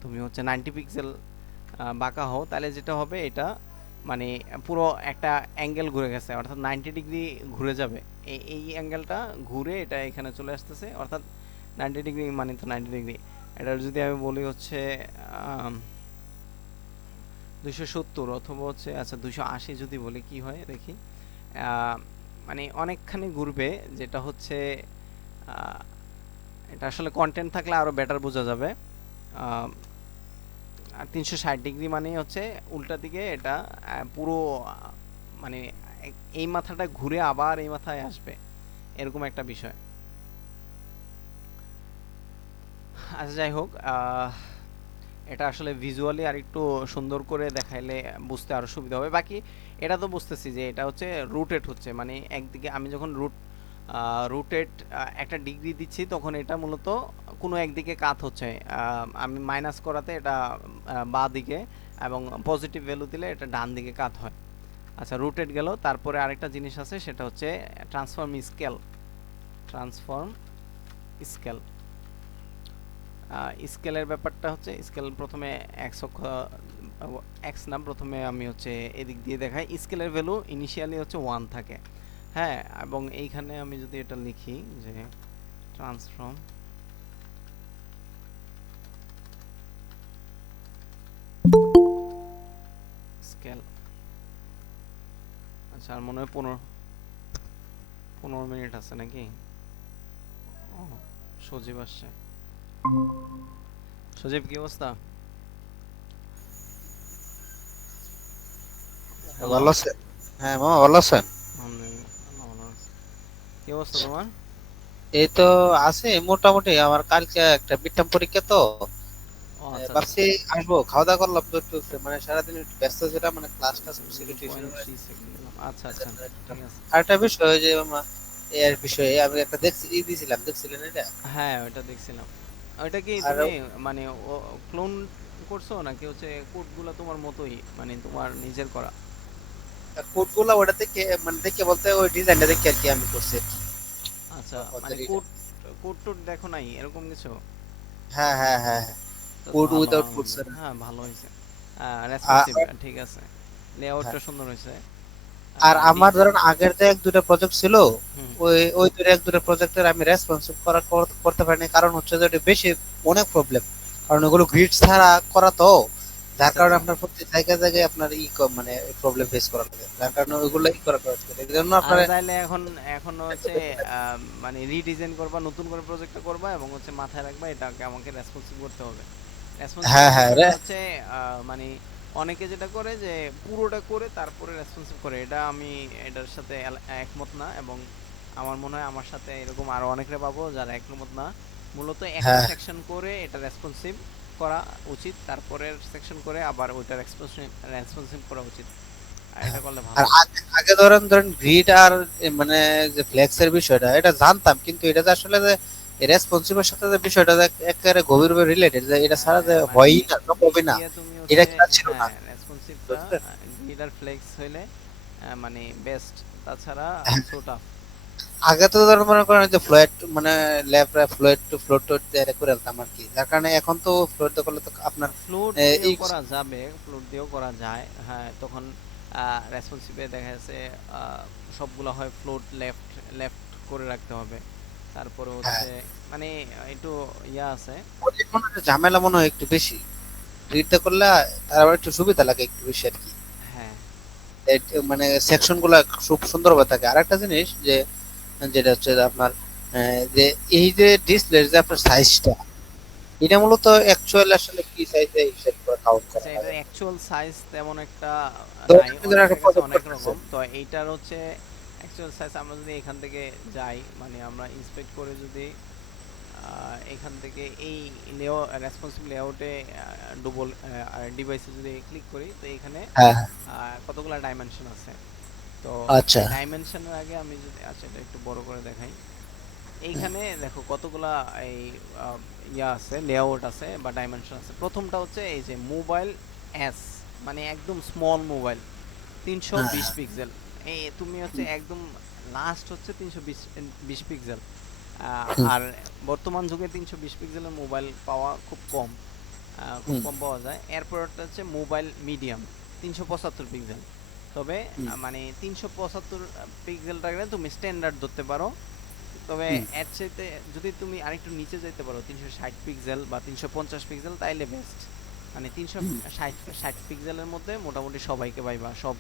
তুমি হচ্ছে 90 পিক্সেল বাঁকা হও, তাহলে যেটা হবে এটা মানে পুরো একটা অ্যাঙ্গেল ঘুরে গেছে, অর্থাৎ 90 ডিগ্রি ঘুরে যাবে। এই অ্যাঙ্গেলটা ঘুরে এটা এখানে চলে আসতেছে, অর্থাৎ 90 ডিগ্রি মানে তো 90 ডিগ্রি। এটার যদি আমি বলি হচ্ছে 270 অথবা হচ্ছে, আচ্ছা 280 যদি বলি কি হয় দেখি। আহ, মানে অনেকখানি ঘুরবে, যেটা হচ্ছে আহ, এটা আসলে কন্টেন্ট থাকলে আরো বেটার বোঝা যাবে। আহ, আর 360 ডিগ্রি মানে হচ্ছে উল্টা দিকে এটা পুরো মানে এই মাথাটা ঘুরে আবার এই মাথায় আসবে, এরকম একটা বিষয়। আচ্ছা, যাই হোক, এটা আসলে ভিজুয়ালি আর একটু সুন্দর করে দেখাইলে বুঝতে আরো সুবিধা হবে। বাকি এটা তো বুঝতেছি যে এটা হচ্ছে রুটেট হচ্ছে, মানে একদিকে আমি যখন রুটেট একটা ডিগ্রি দিচ্ছি তখন এটা মূলত কোনো একদিকে কাত হচ্ছে। আমি মাইনাস করাতে এটা বাঁ দিকে, এবং পজিটিভ ভ্যালু দিলে এটা ডান দিকে কাত হয়। আচ্ছা, রুটেট গেল। তারপরে আরেকটা জিনিস আছে, সেটা হচ্ছে ট্রান্সফর্ম স্কেল। ট্রান্সফর্ম স্কেল, স্কেলের ব্যাপারটা হচ্ছে স্কেল প্রথমে এক্স অক্ষ, এক্স নাম প্রথমে আমি হচ্ছে এদিক দিয়ে দেখাই। স্কেলের ভ্যালু ইনিশিয়ালি হচ্ছে 1 থাকে, হ্যাঁ। এবং এইখানে আমি যদি এটা লিখি যে ট্রান্সফর্ম স্কেল, আচ্ছা আর মনে হয় 15 মিনিট আছে নাকি? ও, সজীব আসছে। সজীব, কি অবস্থা? হ্যালো। ভালো আছেন? হ্যাঁ মামা, ভালো আছেন? আলহামদুলিল্লাহ, আল্লাহ ভালো আছে। কি অবস্থা তোমার? এই তো আছে মোটামুটি। আমার কালকে একটা মিডটার্ম পরীক্ষা তো, ও আচ্ছা আচ্ছা। ভাবছি আসবো। খাওয়া দাওয়া করলাম তো একটু, মানে সারাদিন একটু ব্যস্ত ছিলাম, মানে ক্লাস টাস ছিল, টিউশন। 0.3 সেকেন্ড দিলাম, আচ্ছা আচ্ছা, ঠিক আছে। আরেকটা বিষয় ওই যে মামা, এর বিষয়ে আমি একটা দেখছি, দিয়েছিলাম, দেখছিলেন এটা? হ্যাঁ, ওইটা দেখছিলাম। ওইটা কি আর তুমি মানে ক্লোন করছো নাকি হচ্ছে কোডগুলো তোমার মতোই, মানে তোমার নিজের করা? কোড গুলা ওটা থেকে, মানে দেখে বলতে ওই ডিজাইনটা দেখে আর কি আমি করছি আর কি। আচ্ছা, মানে ওদের এটা। কোড কোড টোড দেখো নাই এরকম কিছু? হ্যাঁ হ্যাঁ হ্যাঁ হ্যাঁ, তো তো কোড ভালো, উইদাউট কোড স্যার। আলহামদুলিল্লাহ, হ্যাঁ ভালো হয়েছে। রেসপন্সিভ, ঠিক আছে। হ্যাঁ, লেআউটটা সুন্দর হয়েছে। আর আমার ডিজাইন, ধরেন আগের যে এক দুটা প্রজেক্ট ছিল, হুম, ওই ওই এক দুটা প্রজেক্টের আমি রেসপন্সিভ করতে পারিনি, কারণ হচ্ছে যে ওটা বেশি অনেক প্রবলেম। কারণ ওগুলো গ্রিড ছাড়া করা তো, যার আচ্ছা কারণে আচ্ছা। আপনার প্রত্যেক জায়গায় জায়গায় আপনার মানে প্রবলেম ফেস করা লাগে, যার কারণে ওইগুলো করা করা এই জন্য আপনার। আচ্ছা, তাইলে এখন এখন হচ্ছে মানে রিডিজাইন করবা, নতুন করে প্রজেক্টটা করবা, এবং হচ্ছে মাথায় রাখবা এটাকে আমাকে রেসপন্সিভ করতে হবে। হ্যাঁ রেসপন্সিভের হ্যাঁ বিষয়টা রে। হচ্ছে মানে অনেকে যেটা করে যে পুরোটা করে তারপরে রেসপন্সিভ করে, এটা আমি এটার সাথে একমত না। এবং আমার মনে হয় আমার সাথে এরকম আরো অনেকরা পাবো যারা একমত না। মূলত একটা হ্যাঁ, সেকশন করে এটা রেসপন্সিভ করা উচিত, তারপরের সেকশন করে আবার ওইটা রেসপন্সিভ করা উচিত। আর এটা করলে আর ভালো। আগে আগে ধরেন ধরেন গ্রিড আর মানে যে ফ্লেক্স এর বিষয়টা এটা জানতাম, কিন্তু এটা যে আসলে যে রেসপন্সিবল সাথে যে বিষয়টা যে একেবারে গভীরভাবে রিলেটেড, যে এটা ছাড়া হ্যাঁ, যে মানে হয়ই না, গ্রিড সম্ভবই না, দিয়ে তুমি এটা হচ্ছে, খেয়াল ছিল না। হ্যাঁ রেসপন্সিভটা বুঝলেন? গ্রিড আর ফ্লেক্স হইলে মানে বেস্ট, তাছাড়া হ্যাঁ, সো টাফ। আগে তো ধরেন মনে করেন যে ফ্লোয়েড, মানে ল্যাব ফ্লোয়েড টু ফ্লোট দিয়ে করে ফেলতাম আর কি, যার কারণে এখন তো ফ্লোয়েড দিয়ে করলে তো আপনার ফ্লোট দিয়েও এই করা যাবে, ফ্লোট দিয়েও করা যায়, হ্যাঁ। তখন রেসপন্সিভে দেখা যাচ্ছে সবগুলো হয় ফ্লোট লেফট লেফট করে রাখতে হবে। তারপরে হ্যাঁ, হচ্ছে মানে একটু ইয়া আছে। ওদের মনে হয় ঝামেলা মনে হয় একটু বেশি। গ্রিড দিয়ে করলে তার আবার একটু সুবিধা লাগে একটু বেশি আর কি। হ্যাঁ, মানে সেকশন গুলা খুব সুন্দরভাবে থাকে। আর একটা জিনিস যে, যেটা হচ্ছে যে আপনার যে এই যে ডিসপ্লে যে আপনার সাইজটা, এটা মূলত অ্যাকচুয়াল আসলে কি সাইজে হিসেব করে কাউন্ট করা আচ্ছা, লাগে। এটার অ্যাকচুয়াল সাইজ তেমন একটা ধরেন নাই, আপনি ধরেন একটা অনেকের কাছে প্রজেক্ট অনেক করতেছেন। রকম। তো এইটার হচ্ছে অ্যাকচুয়াল সাইজ আমরা যদি এখান থেকে যাই, মানে আমরা ইন্সপেক্ট করে যদি এখান থেকে এই রেসপন্সিভ লেআউটে ডবল ডিভাইসে যদি ক্লিক করি, তো এখানে হ্যাঁ, কতগুলা ডাইমেনশন আছে। তো আচ্ছা, এই ডাইমেনশনের আগে আমি যদি, আচ্ছা এটা একটু বড় করে দেখাই। এইখানে দেখো কতগুলা এই আহ, ইয়া আছে, লেআউট আছে বা ডাইমেনশন আছে। প্রথমটা হচ্ছে এই যে মোবাইল এস, মানে একদম স্মল মোবাইল, হ্যাঁ, 320 পিক্সেল। এই তুমি হচ্ছে একদম লাস্ট হচ্ছে 320 পিক্সেল। হুম, আর বর্তমান যুগে 320 পিক্সেলের মোবাইল পাওয়া খুব কম, খুব হুম, কম পাওয়া যায়। এরপরটা হচ্ছে মোবাইল মিডিয়াম, 375 পিক্সেল। তবে হুম, মানে 375 পিক্সেলটাকে তুমি স্ট্যান্ডার্ড ধরতে পারো। তবে হুম, এর চাইতে যদি তুমি আরেকটু নিচে যেতে পারো, 360 পিক্সেল বা 350 পিক্সেল, তাইলে বেস্ট। মানে তিনশো হুম, ষাট ষাট পিক্সেলের মধ্যে মোটামুটি সবাইকে পাইবা। সব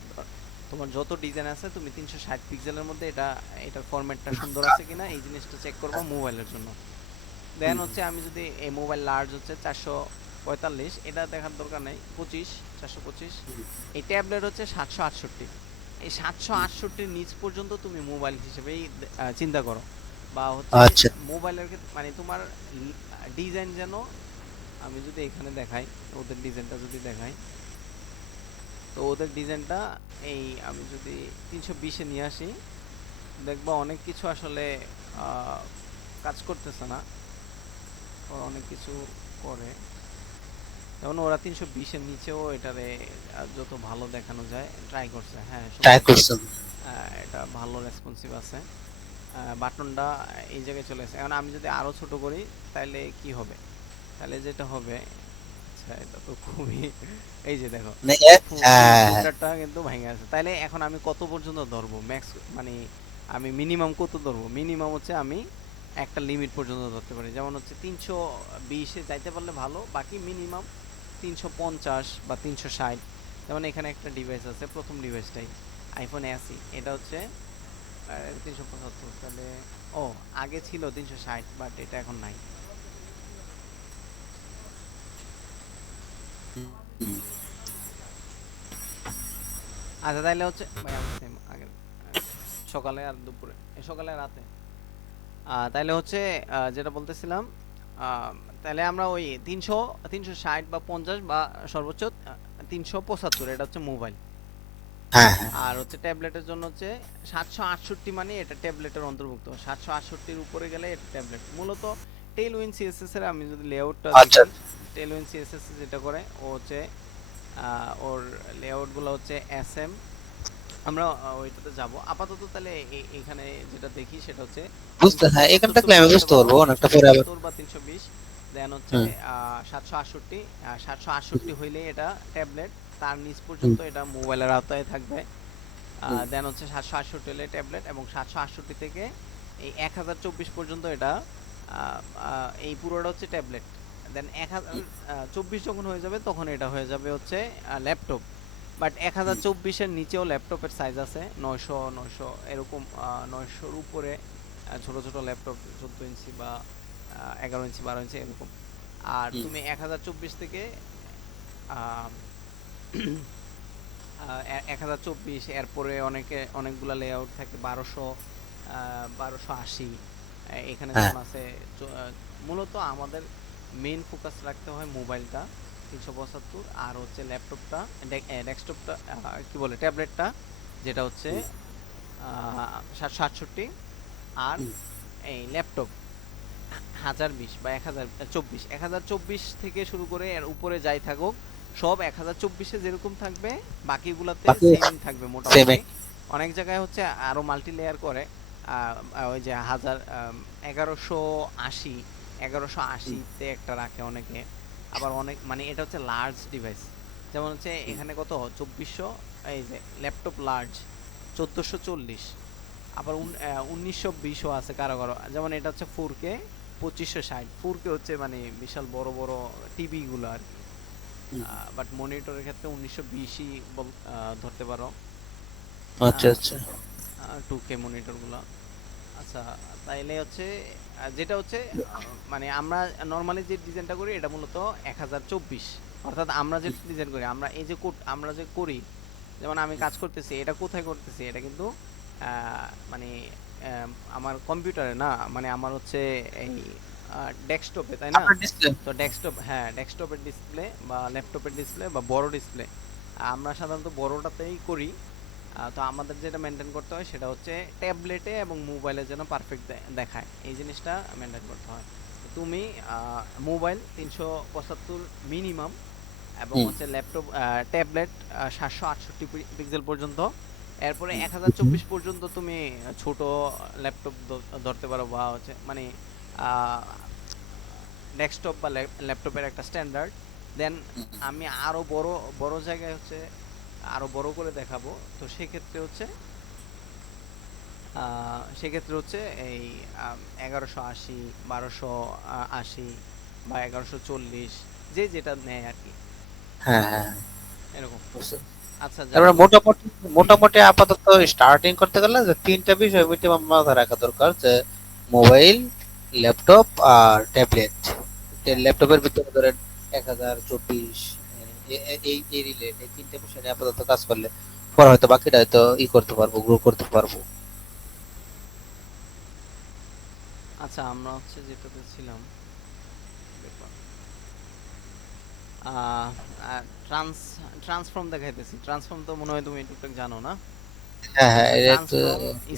তোমার যত ডিজাইন আছে তুমি 360 পিক্সেলের মধ্যে এটার ফরম্যাটটা সুন্দর আছে কিনা এই জিনিসটা চেক করবা মোবাইলের জন্য। দেন হুম, হচ্ছে আমি যদি এই মোবাইল লার্জ হচ্ছে 445, এটা দেখার দরকার নেই, 425। এই ট্যাবলেট হচ্ছে 768। এই 768 নিচ পর্যন্ত তুমি মোবাইল হিসেবেই চিন্তা করো। বা হচ্ছে আচ্ছা, মোবাইলের ক্ষেত্রে মানে তোমার ডিজাইন যেন, আমি যদি এখানে দেখাই ওদের ডিজাইনটা যদি দেখাই, তো ওদের ডিজাইনটা এই আমি যদি 320-এ নিয়ে আসি, দেখবা অনেক কিছু আসলে কাজ করতেছে না, ওরা অনেক কিছু করে। যেমন ওরা 320-এর নিচেও এটারে যত ভালো দেখানো যায় ট্রাই করছে। হ্যাঁ, ট্রাই সুন্দর। করছেন। এটা ভালো রেসপন্সিভ আছে। বাটনটা এই জায়গায় চলে আসে। এখন আমি যদি আরো ছোট করি তাহলে কি হবে? তাহলে যেটা হবে, আচ্ছা এটা তো খুবই, এই যে দেখো মানে হ্যাঁ, ফোল্ডারটা কিন্তু ভেঙে আছে। তাহলে এখন আমি কত পর্যন্ত ধরবো ম্যাক্স, মানে আমি মিনিমাম কত ধরবো? মিনিমাম হচ্ছে আমি একটা লিমিট পর্যন্ত ধরতে পারি, যেমন হচ্ছে 320-এ যাইতে পারলে ভালো, বাকি মিনিমাম 350 বা 360। যেমন এখানে একটা ডিভাইস আছে, প্রথম ডিভাইসটাই আইফোন এসি, এটা হচ্ছে 375। তাহলে ও আগে ছিল 360, বাট এটা এখন নাই। আচ্ছা তাহলে হচ্ছে ভাই আমার সেম আগের, সকালে আর দুপুরে, সকালে আর রাতে। তাহলে হচ্ছে যেটা বলতেছিলাম, আহ, তাহলে আমরা ওই 360 বা 50 বা সর্বোচ্চ 375, এটা হচ্ছে মোবাইল। হ্যাঁ, হ্যাঁ। আর হচ্ছে ট্যাবলেটের জন্য হচ্ছে 768, মানে এটা ট্যাবলেটের অন্তর্ভুক্ত। 768-র উপরে গেলে এটা ট্যাবলেট। মূলত টেলউইন সিএসএস এর আমি যদি লেআউটটা আচ্ছা, দেখি, টেলউইন সিএসএস যেটা করে ও হচ্ছে ওর লেআউট গুলো হচ্ছে এসএম। আমরা ওইটাতে যাব আপাতত। তাহলে এখানে যেটা দেখি সেটা হচ্ছে বুঝতে, হ্যাঁ, এখান 375 থাকলে তুমি আমি ধরতে বুঝতে পারো, পারবো অনেকটা পরে আবার। 375 বা 320। দেন হচ্ছে হুম, 768, 768 হুম, হইলে এটা ট্যাবলেট, তার নিচ হুম, পর্যন্ত এটা মোবাইলের আওতায় থাকবে। হুম, দেন হচ্ছে 768 হলে ট্যাবলেট, এবং 768 থেকে এই 1024 পর্যন্ত এটা এই পুরোটা হচ্ছে ট্যাবলেট। দেন 1024 যখন হয়ে যাবে তখন এটা হয়ে যাবে হচ্ছে ল্যাপটপ। বাট হুম, 1024-এর নিচেও ল্যাপটপের সাইজ আছে 900 এরকম, 900-র উপরে ছোট ছোট ল্যাপটপ 14 ইঞ্চি বা 11 ইঞ্চি 12 ইঞ্চি এরকম। আর হুম। তুমি 1024 থেকে আহ, 1024, এরপরে অনেকগুলা লেআউট থাকে 1200, 1280। এখানে হ্যাঁ, যেমন আছে মূলত আমাদের মেইন ফোকাস রাখতে হয় মোবাইলটা 375, আর হচ্ছে ল্যাপটপটা, ডেস্কটপটা, কি বলে, ট্যাবলেটটা, যেটা হচ্ছে হুম, 768। আর হুম। এই ল্যাপটপ 1020 বা 1024, 1024 থেকে শুরু করে এর উপরে যাই থাকুক সব 1024-এ যেরকম থাকবে বাকিগুলাতে বাকি সেম থাকবে সেম মোটামুটি। এক। অনেক জায়গায় হচ্ছে আরো মাল্টি লেয়ার করে, ওই যে 1180, হুম, 1180-তে একটা রাখে অনেকে। আবার অনেক, মানে এটা হচ্ছে লার্জ ডিভাইস, যেমন হচ্ছে হুম, এখানে কত 2400, এই যে ল্যাপটপ লার্জ 1440। আবার 1920-ও আছে কারো কারো, যেমন এটা হচ্ছে 4K 2560। 4K হচ্ছে মানে বিশাল বড় বড় টিভি গুলো আর কি। হুম। বাট মনিটরের ক্ষেত্রে 1920-ই ধরতে পারো। আচ্ছা, আচ্ছা। 2K মনিটর গুলো। আচ্ছা, তাইলে হচ্ছে যেটা হচ্ছে মানে আমরা নরমালি যে ডিজাইনটা করি এটা মূলত 1024। অর্থাৎ আমরা যে ডিজাইন করি, আমরা এই যে কোড আমরা যে করি, যেমন আমি কাজ করতেছি, এটা কোথায় করতেছি, এটা কিন্তু মানে আমার কম্পিউটারে না, মানে আমার হচ্ছে এই ডেস্কটপে, তাই না? আপনার ডিসপ্লে। তো ডেস্কটপ, হ্যাঁ, ডেস্কটপের ডিসপ্লে বা ল্যাপটপের ডিসপ্লে বা বড় ডিসপ্লে, আমরা সাধারণত বড়টাতেই করি। তো আমাদের যেটা মেনটেন করতে হয় সেটা হচ্ছে ট্যাবলেটে এবং মোবাইলে যেন পারফেক্ট দেখায়, এই জিনিসটা মেনটেন করতে হয়। তো তুমি মোবাইল 375 মিনিমাম, এবং হুম, হচ্ছে ল্যাপটপ, ট্যাবলেট 768 পিক্সেল পর্যন্ত। এরপরে হুম, 1024 পর্যন্ত তুমি ছোট ল্যাপটপ ধরতে পারো, বা হচ্ছে মানে ডেস্কটপ বা ল্যাপটপের একটা স্ট্যান্ডার্ড। দেন হুম। আমি আরো বড় বড় জায়গায় হচ্ছে আরো বড় করে দেখাবো। তো সেক্ষেত্রে হচ্ছে সেক্ষেত্রে হচ্ছে এই 1180, 1280 বা 1140, যে যেটা নেয় আর কি, হ্যাঁ, হ্যাঁ, এরকম। বুঝতে। আচ্ছা যাই তারপরে হোক। মোটামুটি মোটামুটি আপাতত স্টার্টিং করতে গেলে যে তিনটা বিষয় মিনিমাম মাথায় রাখা দরকার, যে মোবাইল, ল্যাপটপ আর ট্যাবলেট। হ্যাঁ, ল্যাপটপের ভিতরে ধরেন 1024, এই এই রিলেট, এই তিনটা বিষয় নিয়ে আপাতত কাজ করলে পরে হয়তো বাকিটা হয়তো করতে পারবো, গ্রো করতে পারবো। আচ্ছা আমরা হচ্ছে যেটাতে ছিলাম, দেখলাম। ট্রান্স ট্রান্সফর্ম দেখাইতেছি। ট্রান্সফর্ম তো মনে হয় তুমি টুকটাক জানো না? হ্যাঁ হ্যাঁ আচ্ছা, এটা তো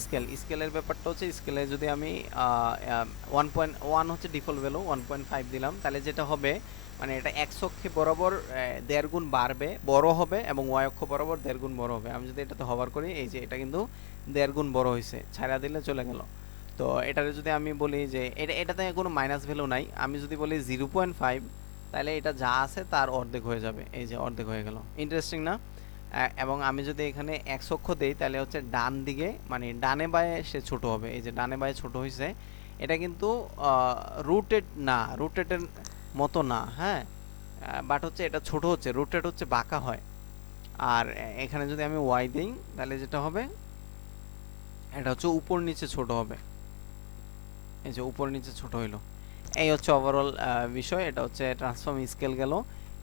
ট্রান্সফর্ম স্কেলের ব্যাপারটা হচ্ছে, স্কেলে যদি আমি 1.1 হচ্ছে ডিফল্ট ভ্যালু, 1.5 দিলাম, তাহলে যেটা হবে মানে এটা এক্স অক্ষে বরাবর 1.5 গুণ বাড়বে, বড় হবে, এবং ওয়াই অক্ষ বরাবর 1.5 গুণ বড় হবে। আমি যদি এটাতে হভার করি, এই যে এটা কিন্তু 1.5 গুণ বড় হয়েছে, ছাড়া দিলে চলে গেল। তো এটাতে যদি আমি বলি যে এটাতে কোনো মাইনাস ভ্যালু নাই, আমি যদি বলি 0.5, তাহলে এটা যা আছে তার অর্ধেক হয়ে যাবে, এই যে অর্ধেক হয়ে গেল। ইন্টারেস্টিং না? এবং আমি যদি এখানে এক্স অক্ষ দেই, তাহলে হচ্ছে ডান দিকে মানে ডানে বায়ে সে ছোট হবে, এই যে ডানে বায়ে ছোট হয়েছে। এটা কিন্তু রুটেড না, রুটেটের মতো না, হ্যাঁ, বাট হচ্ছে এটা ছোট হচ্ছে, রুটেড হচ্ছে বাঁকা হয়। আর এখানে যদি আমি ওয়াই দিই, তাহলে যেটা হবে এটা হচ্ছে উপর নিচে ছোট হবে, এই যে উপর নিচে ছোট হইলো। এই হচ্ছে ওভারঅল বিষয়। এটা হচ্ছে ট্রান্সফর্ম স্কেল গেল।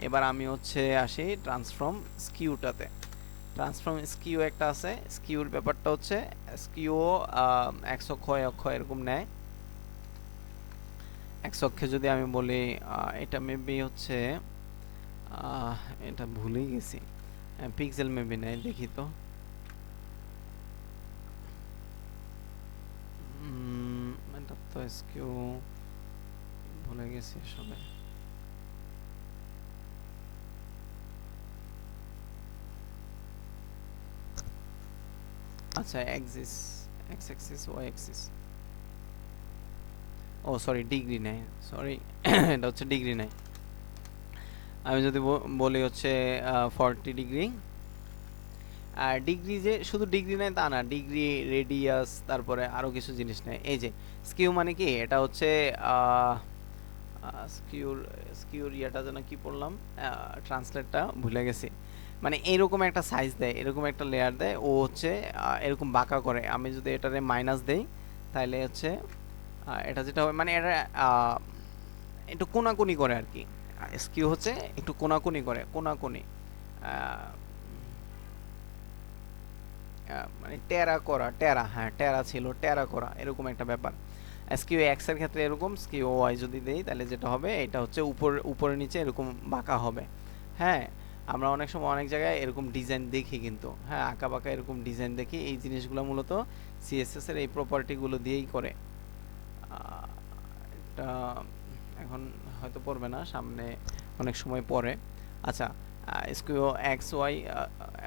এবার আমি হচ্ছে আসি ট্রান্সফর্ম স্কিউটাতে। ট্রান্সফর্ম স্কিউ একটা আছে। স্কিউর ব্যাপারটা হচ্ছে স্কিউ এক্স অক্ষ y অক্ষ এরকম নেয়। এক্স অক্ষে যদি আমি বলি এটা মেবি হচ্ছে আহ, এটা ভুলেই গেছি, পিক্সেল মেবি নেয়, দেখি তো। এটা তো স্কিউ ভুলে গেছি আসলে। আচ্ছা, axis, X axis, Y axis, ও সরি ডিগ্রি নেয়, সরি এটা হচ্ছে ডিগ্রি নেয়। আমি যদি বলি হচ্ছে 40 ডিগ্রি, আর ডিগ্রি যে শুধু ডিগ্রি নেয় তা না, ডিগ্রি, রেডিয়াস, তারপরে আরো কিছু জিনিস নেয়। এই যে স্কিউ মানে কি, এটা হচ্ছে স্কিউর, স্কিউর ইয়াটা যেন কি পড়লাম, ট্রান্সলেটটা ভুলে গেছি। মানে এইরকম একটা সাইজ দেয়, এরকম একটা লেয়ার দেয়, ও হচ্ছে এরকম বাঁকা করে। আমি যদি এটারে মাইনাস দেই, তাহলে হচ্ছে এটা যেটা হবে মানে এটা একটু কোনাকুনি করে আর কি। স্কিউ হচ্ছে একটু কোনাকুনি করে, কোনাকুনি, মানে টেরা করা, টেরা, হ্যাঁ টেরা ছিল, টেরা করা, এরকম একটা ব্যাপার। স্কিউ এক্স এর ক্ষেত্রে এরকম, স্কিউ ওয়াই যদি দেই, তাহলে যেটা হবে এটা হচ্ছে উপরে নিচে এরকম বাঁকা হবে। হ্যাঁ, আমরা অনেক সময় অনেক জায়গায় এরকম ডিজাইন দেখি কিন্তু, হ্যাঁ আঁকা বাঁকা এরকম ডিজাইন দেখি। এই জিনিসগুলো মূলত সিএসএস এর এই প্রপার্টিগুলো দিয়েই করে। এটা এখন হয়তো পড়বে না, সামনে অনেক সময় পড়ে। আচ্ছা, স্কিউ এক্স ওয়াই,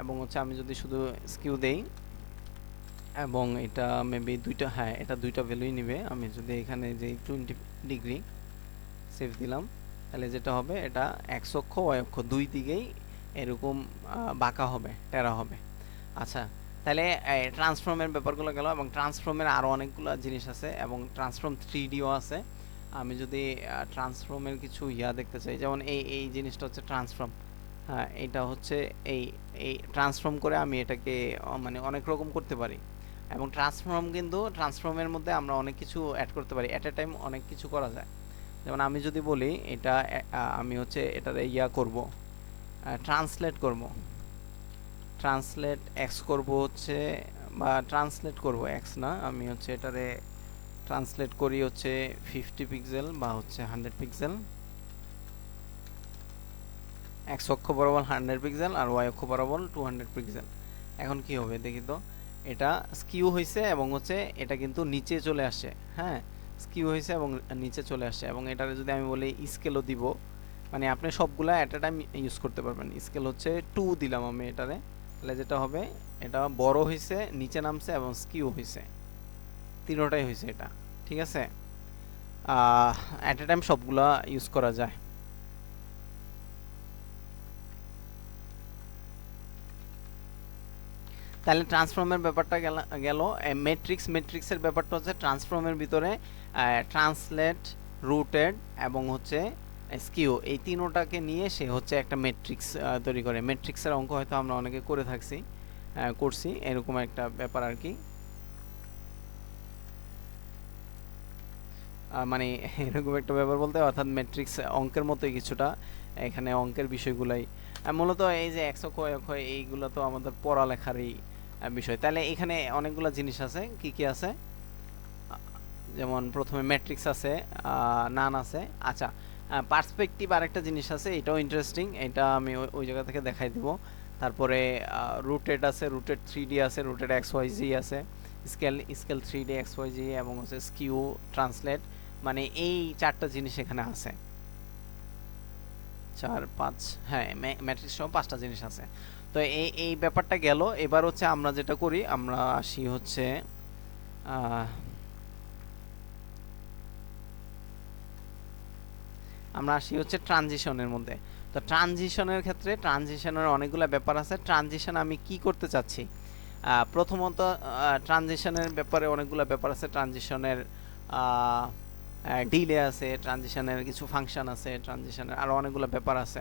এবং হচ্ছে আমি যদি শুধু স্কিউ দেই, এবং এটা মেবি দুইটা, হ্যাঁ এটা দুইটা ভ্যালুই নিবে। আমি যদি এখানে যে 20 ডিগ্রি সেভ দিলাম, তাহলে যেটা হবে এটা এক্স অক্ষ ওয়াই অক্ষ দুই দিকেই এরকম বাঁকা হবে, টেরা হবে। আচ্ছা, তাহলে ট্রান্সফর্মের ব্যাপারগুলো গেল, এবং ট্রান্সফর্মের আরও অনেকগুলো জিনিস আছে, এবং ট্রান্সফর্ম 3Dও আছে। আমি যদি ট্রান্সফর্মের কিছু ইয়া দেখতে চাই, যেমন এই এই জিনিসটা হচ্ছে ট্রান্সফর্ম। হ্যাঁ, এটা হচ্ছে এই এই ট্রান্সফর্ম করে আমি এটাকে মানে অনেক রকম করতে পারি। এবং ট্রান্সফর্ম কিন্তু ট্রান্সফর্মের মধ্যে আমরা অনেক কিছু অ্যাড করতে পারি, অ্যাট এ টাইম অনেক কিছু করা যায়। যেমন আমি যদি বলি এটা আমি হচ্ছে এটারে ইয়া করব, ট্রান্সলেট করব, ট্রান্সলেট এক্স করব হচ্ছে, বা ট্রান্সলেট করব এক্স না, আমি হচ্ছে এটারে ট্রান্সলেট করি হচ্ছে 50 পিক্সেল বা হচ্ছে 100 পিক্সেল। এক্স অক্ষ বরাবর 100 পিক্সেল আর ওয়াই অক্ষ বরাবর 200 পিক্সেল। এখন কি হবে দেখি তো, এটা স্কিউ হয়েছে এবং হচ্ছে এটা কিন্তু নিচে চলে আসছে, হ্যাঁ স্কিউ হয়েছে এবং নিচে চলে আসছে। এবং এটারে যদি আমি বলি স্কেলও দিব, মানে আপনি সবগুলা অ্যাট এ টাইম ইউজ করতে পারবেন। স্কেল হচ্ছে 2 দিলাম আমি এটারে, তাহলে যেটা হবে এটা বড় হয়েছে, নিচে নামছে, এবং স্কিউ হয়েছে, তিনোটাই হয়েছে এটা। ঠিক আছে, অ্যাট এ টাইম সবগুলা ইউজ করা যায়। তাহলে ট্রান্সফর্মের ব্যাপারটা গেল। ম্যাট্রিক্সের ব্যাপারটা হচ্ছে ট্রান্সফর্মের ভিতরে ট্রান্সলেট, রুটেড এবং হচ্ছে স্কিউ, এই তিনোটাকে নিয়ে সে হচ্ছে একটা ম্যাট্রিক্স তৈরি করে। ম্যাট্রিক্সের অঙ্ক হয়তো আমরা অনেকে করে থাকছি, করছি, এরকম একটা ব্যাপার আর কি। মানে এরকম একটা ব্যাপার বলতে অর্থাৎ ম্যাট্রিক্স অঙ্কের মতোই কিছুটা, এখানে অঙ্কের বিষয়গুলাই মূলত এই যে এক্স অক্ষ, ওয়াই অক্ষ, এইগুলো তো আমাদের পড়ালেখারই বিষয়। তাহলে এখানে অনেকগুলো জিনিস আছে, কি কি আছে, যেমন প্রথমে ম্যাট্রিক্স আছে, নান আছে। আচ্ছা, পার্সপেক্টিভ আরেকটা জিনিস আছে, এটাও ইন্টারেস্টিং, এটা আমি ওই জায়গা থেকে দেখাই দিব। তারপরে রুটেড আছে, রুটেড 3D আছে, রুটেড XYZ আছে, স্কেল 3D XYZ এবং হচ্ছে স্কিউ ট্রান্সলেট, মানে এই চারটা জিনিস এখানে আছে, 4 5, হ্যাঁ ম্যাট্রিক্স সহ 5টা জিনিস আছে। তো এই ব্যাপারটা গেল। এবার হচ্ছে আমরা যেটা করি, আমরা আসি হচ্ছে ট্রানজিশনের মধ্যে। তো ট্রানজিশনের ক্ষেত্রে ট্রানজিশনের অনেকগুলো ব্যাপার আছে। ট্রানজিশন আমি কি করতে চাচ্ছি, প্রথমত ট্রানজিশনের ব্যাপারে অনেকগুলো ব্যাপার আছে। ট্রানজিশনের ডিলে আছে, ট্রানজিশনের কিছু ফাংশন আছে, ট্রানজিশনের আরও অনেকগুলো ব্যাপার আছে।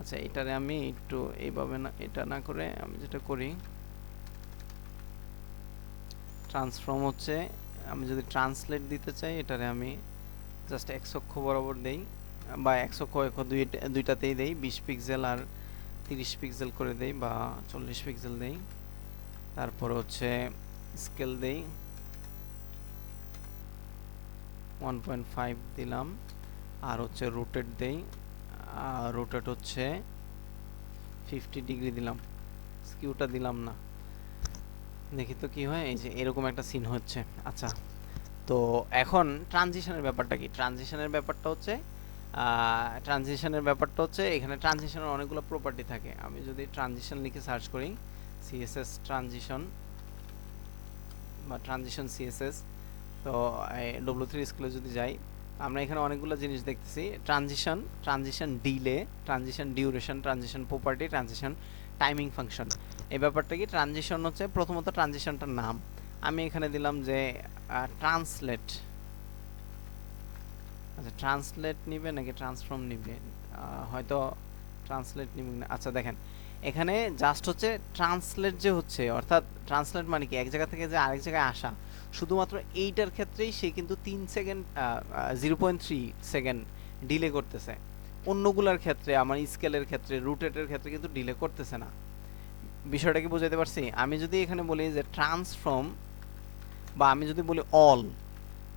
আচ্ছা, এটারে আমি একটু এইভাবে না, এটা না করে আমি যেটা করি, ট্রান্সফর্ম হচ্ছে, আমি যদি ট্রান্সলেট দিতে চাই এটারে আমি জাস্ট এক্স অক্ষ বরাবর দেই, বা এক্স অক্ষ দুইটাতেই দেই, 20 পিক্সেল আর 30 পিক্সেল করে দেই, বা 40 পিক্সেল দেই। তারপর হচ্ছে স্কেল দেই, 1.5 দিলাম, আর হচ্ছে রোটেট দেই, রোটেট হচ্ছে 50 ডিগ্রি দিলাম, স্কিউটা দিলাম না, দেখি তো কি হয়। এই যে এরকম একটা সিন হচ্ছে। আচ্ছা, তো এখন ট্রানজিশনের ব্যাপারটা কি, ট্রানজিশনের ব্যাপারটা হচ্ছে এখানে ট্রানজিশনের অনেকগুলো প্রপার্টি থাকে। আমি যদি ট্রানজিশন লিখে সার্চ করি, সিএসএস ট্রানজিশন বা ট্রানজিশন সিএসএস, তো W3 স্কুলে যদি যাই, আমরা এখানে অনেকগুলো জিনিস দেখতেছি, transition delay, transition duration, transition property, transition timing function. এই ব্যাপারটা কি, ট্রানজিশন হচ্ছে প্রথমত ট্রানজিশনটার নাম, আমি এখানে দিলাম যে ট্রান্সলেট। আচ্ছা, ট্রান্সলেট নিবে নাকি ট্রান্সফর্ম নিবে, হয়তো ট্রান্সলেট নিবে না। আচ্ছা দেখেন, এখানে জাস্ট হচ্ছে ট্রান্সলেট যে হচ্ছে, অর্থাৎ ট্রান্সলেট মানে কি, এক জায়গা থেকে যে আরেক জায়গায় আসা, শুধুমাত্র এইটার ক্ষেত্রেই সে কিন্তু 3 সেকেন্ড 0.3 সেকেন্ড ডিলে করতেছে। অন্যগুলোর ক্ষেত্রে, আমার স্কেলের ক্ষেত্রে, রুটেটের ক্ষেত্রে কিন্তু ডিলে করতেছে না। বিষয়টা কি বুঝাতে পারছি? আমি যদি এখানে বলি যে ট্রান্সফর্ম, বা আমি যদি বলি অল,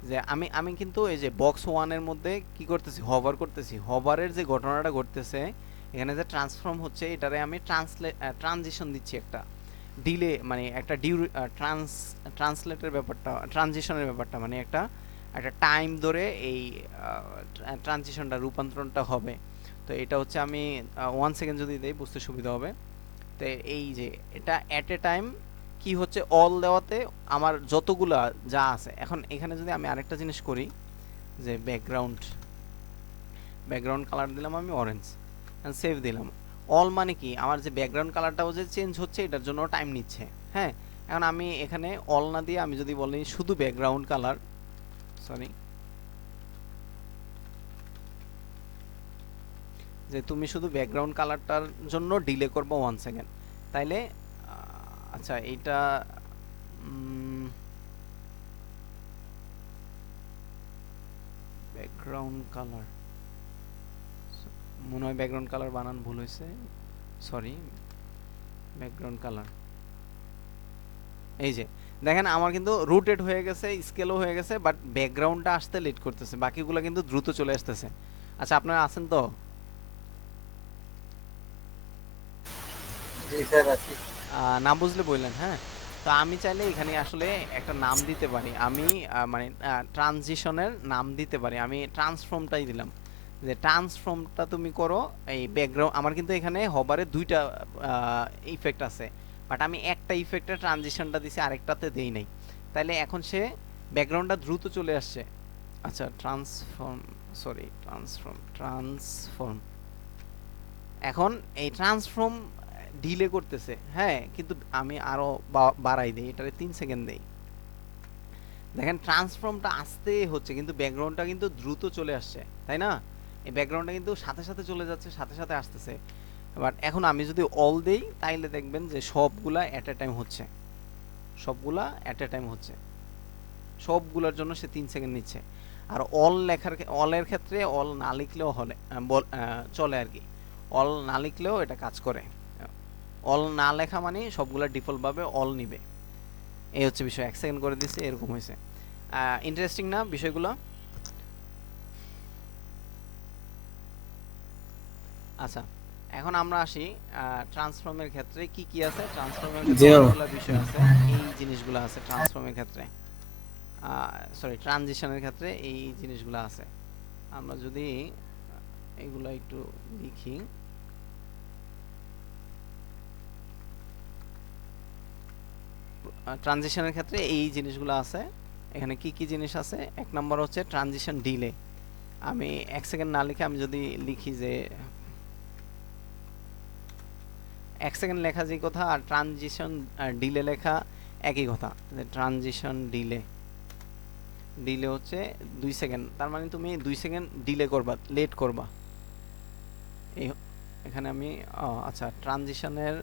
যে আমি কিন্তু এই যে বক্স 1 এর মধ্যে কি করতেছি, হভার করতেছি, হভারের যে ঘটনাটা ঘটতেছে এখানে যে ট্রান্সফর্ম হচ্ছে, এটারে আমি ট্রানজিশন দিচ্ছি, একটা ডিলে মানে একটা ট্রান্সলেটের ব্যাপারটা, ট্রানজিশনের ব্যাপারটা মানে একটা টাইম ধরে এই ট্রানজিশনটা, রূপান্তরণটা হবে। তো এটা হচ্ছে আমি 1 সেকেন্ড যদি দেই বুঝতে সুবিধা হবে। তো এই যে এটা অ্যাট এ টাইম কি হচ্ছে, অল দেওয়াতে আমার যতগুলা যা আছে। এখন এখানে যদি আমি আরেকটা জিনিস করি, যে ব্যাকগ্রাউন্ড কালার দিলাম আমি অরেঞ্জ, সেভ দিলাম। অল মানে কি, আমার যে ব্যাকগ্রাউন্ড কালারটাও যে চেঞ্জ হচ্ছে, এটার জন্য টাইম নিচ্ছে। হ্যাঁ, এখন আমি এখানে অল না দিয়ে আমি যদি বলি শুধু ব্যাকগ্রাউন্ড কালার, সরি, যে তুমি শুধু ব্যাকগ্রাউন্ড কালারটার জন্য ডিলে করবো 1 সেকেন্ড, তাইলে আচ্ছা এইটা ব্যাকগ্রাউন্ড কালার, মনে হয় ব্যাকগ্রাউন্ড কালার বানান ভুল হয়েছে, সরি, ব্যাকগ্রাউন্ড কালার। এই যে দেখেন, আমার কিন্তু রুটেড হয়ে গেছে, স্কেলও হয়ে গেছে, বাট ব্যাকগ্রাউন্ডটা আসতে লেট করতেছে, বাকিগুলো কিন্তু দ্রুত চলে আসতেছে। আচ্ছা, আপনারা আছেন তো? জি স্যার আছি। না বুঝলে বললেন, হ্যাঁ। তো আমি চাইলে এখানে আসলে একটা নাম দিতে পারি, আমি মানে ট্রানজিশনের নাম দিতে পারি, আমি ট্রান্সফর্মটাই দিলাম, যে ট্রান্সফর্মটা তুমি করো এই ব্যাকগ্রাউন্ড। আমার কিন্তু এখানে হবারে দুইটা ইফেক্ট আছে, বাট আমি একটা ইফেক্টে ট্রানজিশনটা দিছি, আরেকটাতে দেই নাই, তাইলে এখন সে ব্যাকগ্রাউন্ডটা দ্রুত চলে আসছে। আচ্ছা, ট্রান্সফর্ম, এখন এই ট্রান্সফর্ম ডিলে করতেছে, হ্যাঁ, কিন্তু আমি আরো বাড়াই দেই, এটারে 3 সেকেন্ড দেই। দেখেন ট্রান্সফর্মটা আস্তে হচ্ছে, কিন্তু ব্যাকগ্রাউন্ডটা কিন্তু দ্রুত চলে আসছে, তাই না? এই ব্যাকগ্রাউন্ডটা কিন্তু সাথে সাথে চলে যাচ্ছে, সাথে সাথে আসতেছে। বাট এখন আমি যদি অল দেই, তাইলে দেখবেন যে সবগুলা অ্যাট এ টাইম হচ্ছে, সবগুলা অ্যাট এ টাইম হচ্ছে, সবগুলোর জন্য সে 3 সেকেন্ড নিচ্ছে। আর অলের ক্ষেত্রে অল না লিখলেও হলে চলে আর কি, অল না লিখলেও এটা কাজ করে। অল না লেখা মানে সবগুলা ডিফল্ট ভাবে অল নিবে, এই হচ্ছে বিষয়। 1 সেকেন্ড করে দিচ্ছে, এরকম হয়েছে। ইন্টারেস্টিং না বিষয়গুলো? আচ্ছা, এখন আমরা আসি ট্রান্সফর্মের ক্ষেত্রে কি কি আছে। ট্রান্সফর্মের জি ক্ষেত্রে ম্যাম। অনেকগুলো বিষয় আছে, এই জিনিসগুলো আছে ট্রান্সফর্মের ক্ষেত্রে, সরি ট্রানজিশনের ক্ষেত্রে এই জিনিসগুলো আছে। আমরা যদি এগুলো একটু লিখি, ট্রানজিশনের ক্ষেত্রে এই জিনিসগুলো আছে। এখানে কি কি জিনিস আছে? এক নম্বর হচ্ছে ট্রানজিশন ডিলে। আমি 1 সেকেন্ড না লিখে আমি যদি লিখি যে 1 সেকেন্ড লেখা যে কথা আর ট্রানজিশন ডিলে লেখা একই কথা। ট্রানজিশন ডিলে, ডিলে হচ্ছে 2 সেকেন্ড, তার মানে তুমি 2 সেকেন্ড ডিলে করবা, লেট করবা। এই এখানে আমি আচ্ছা, ট্রানজিশনের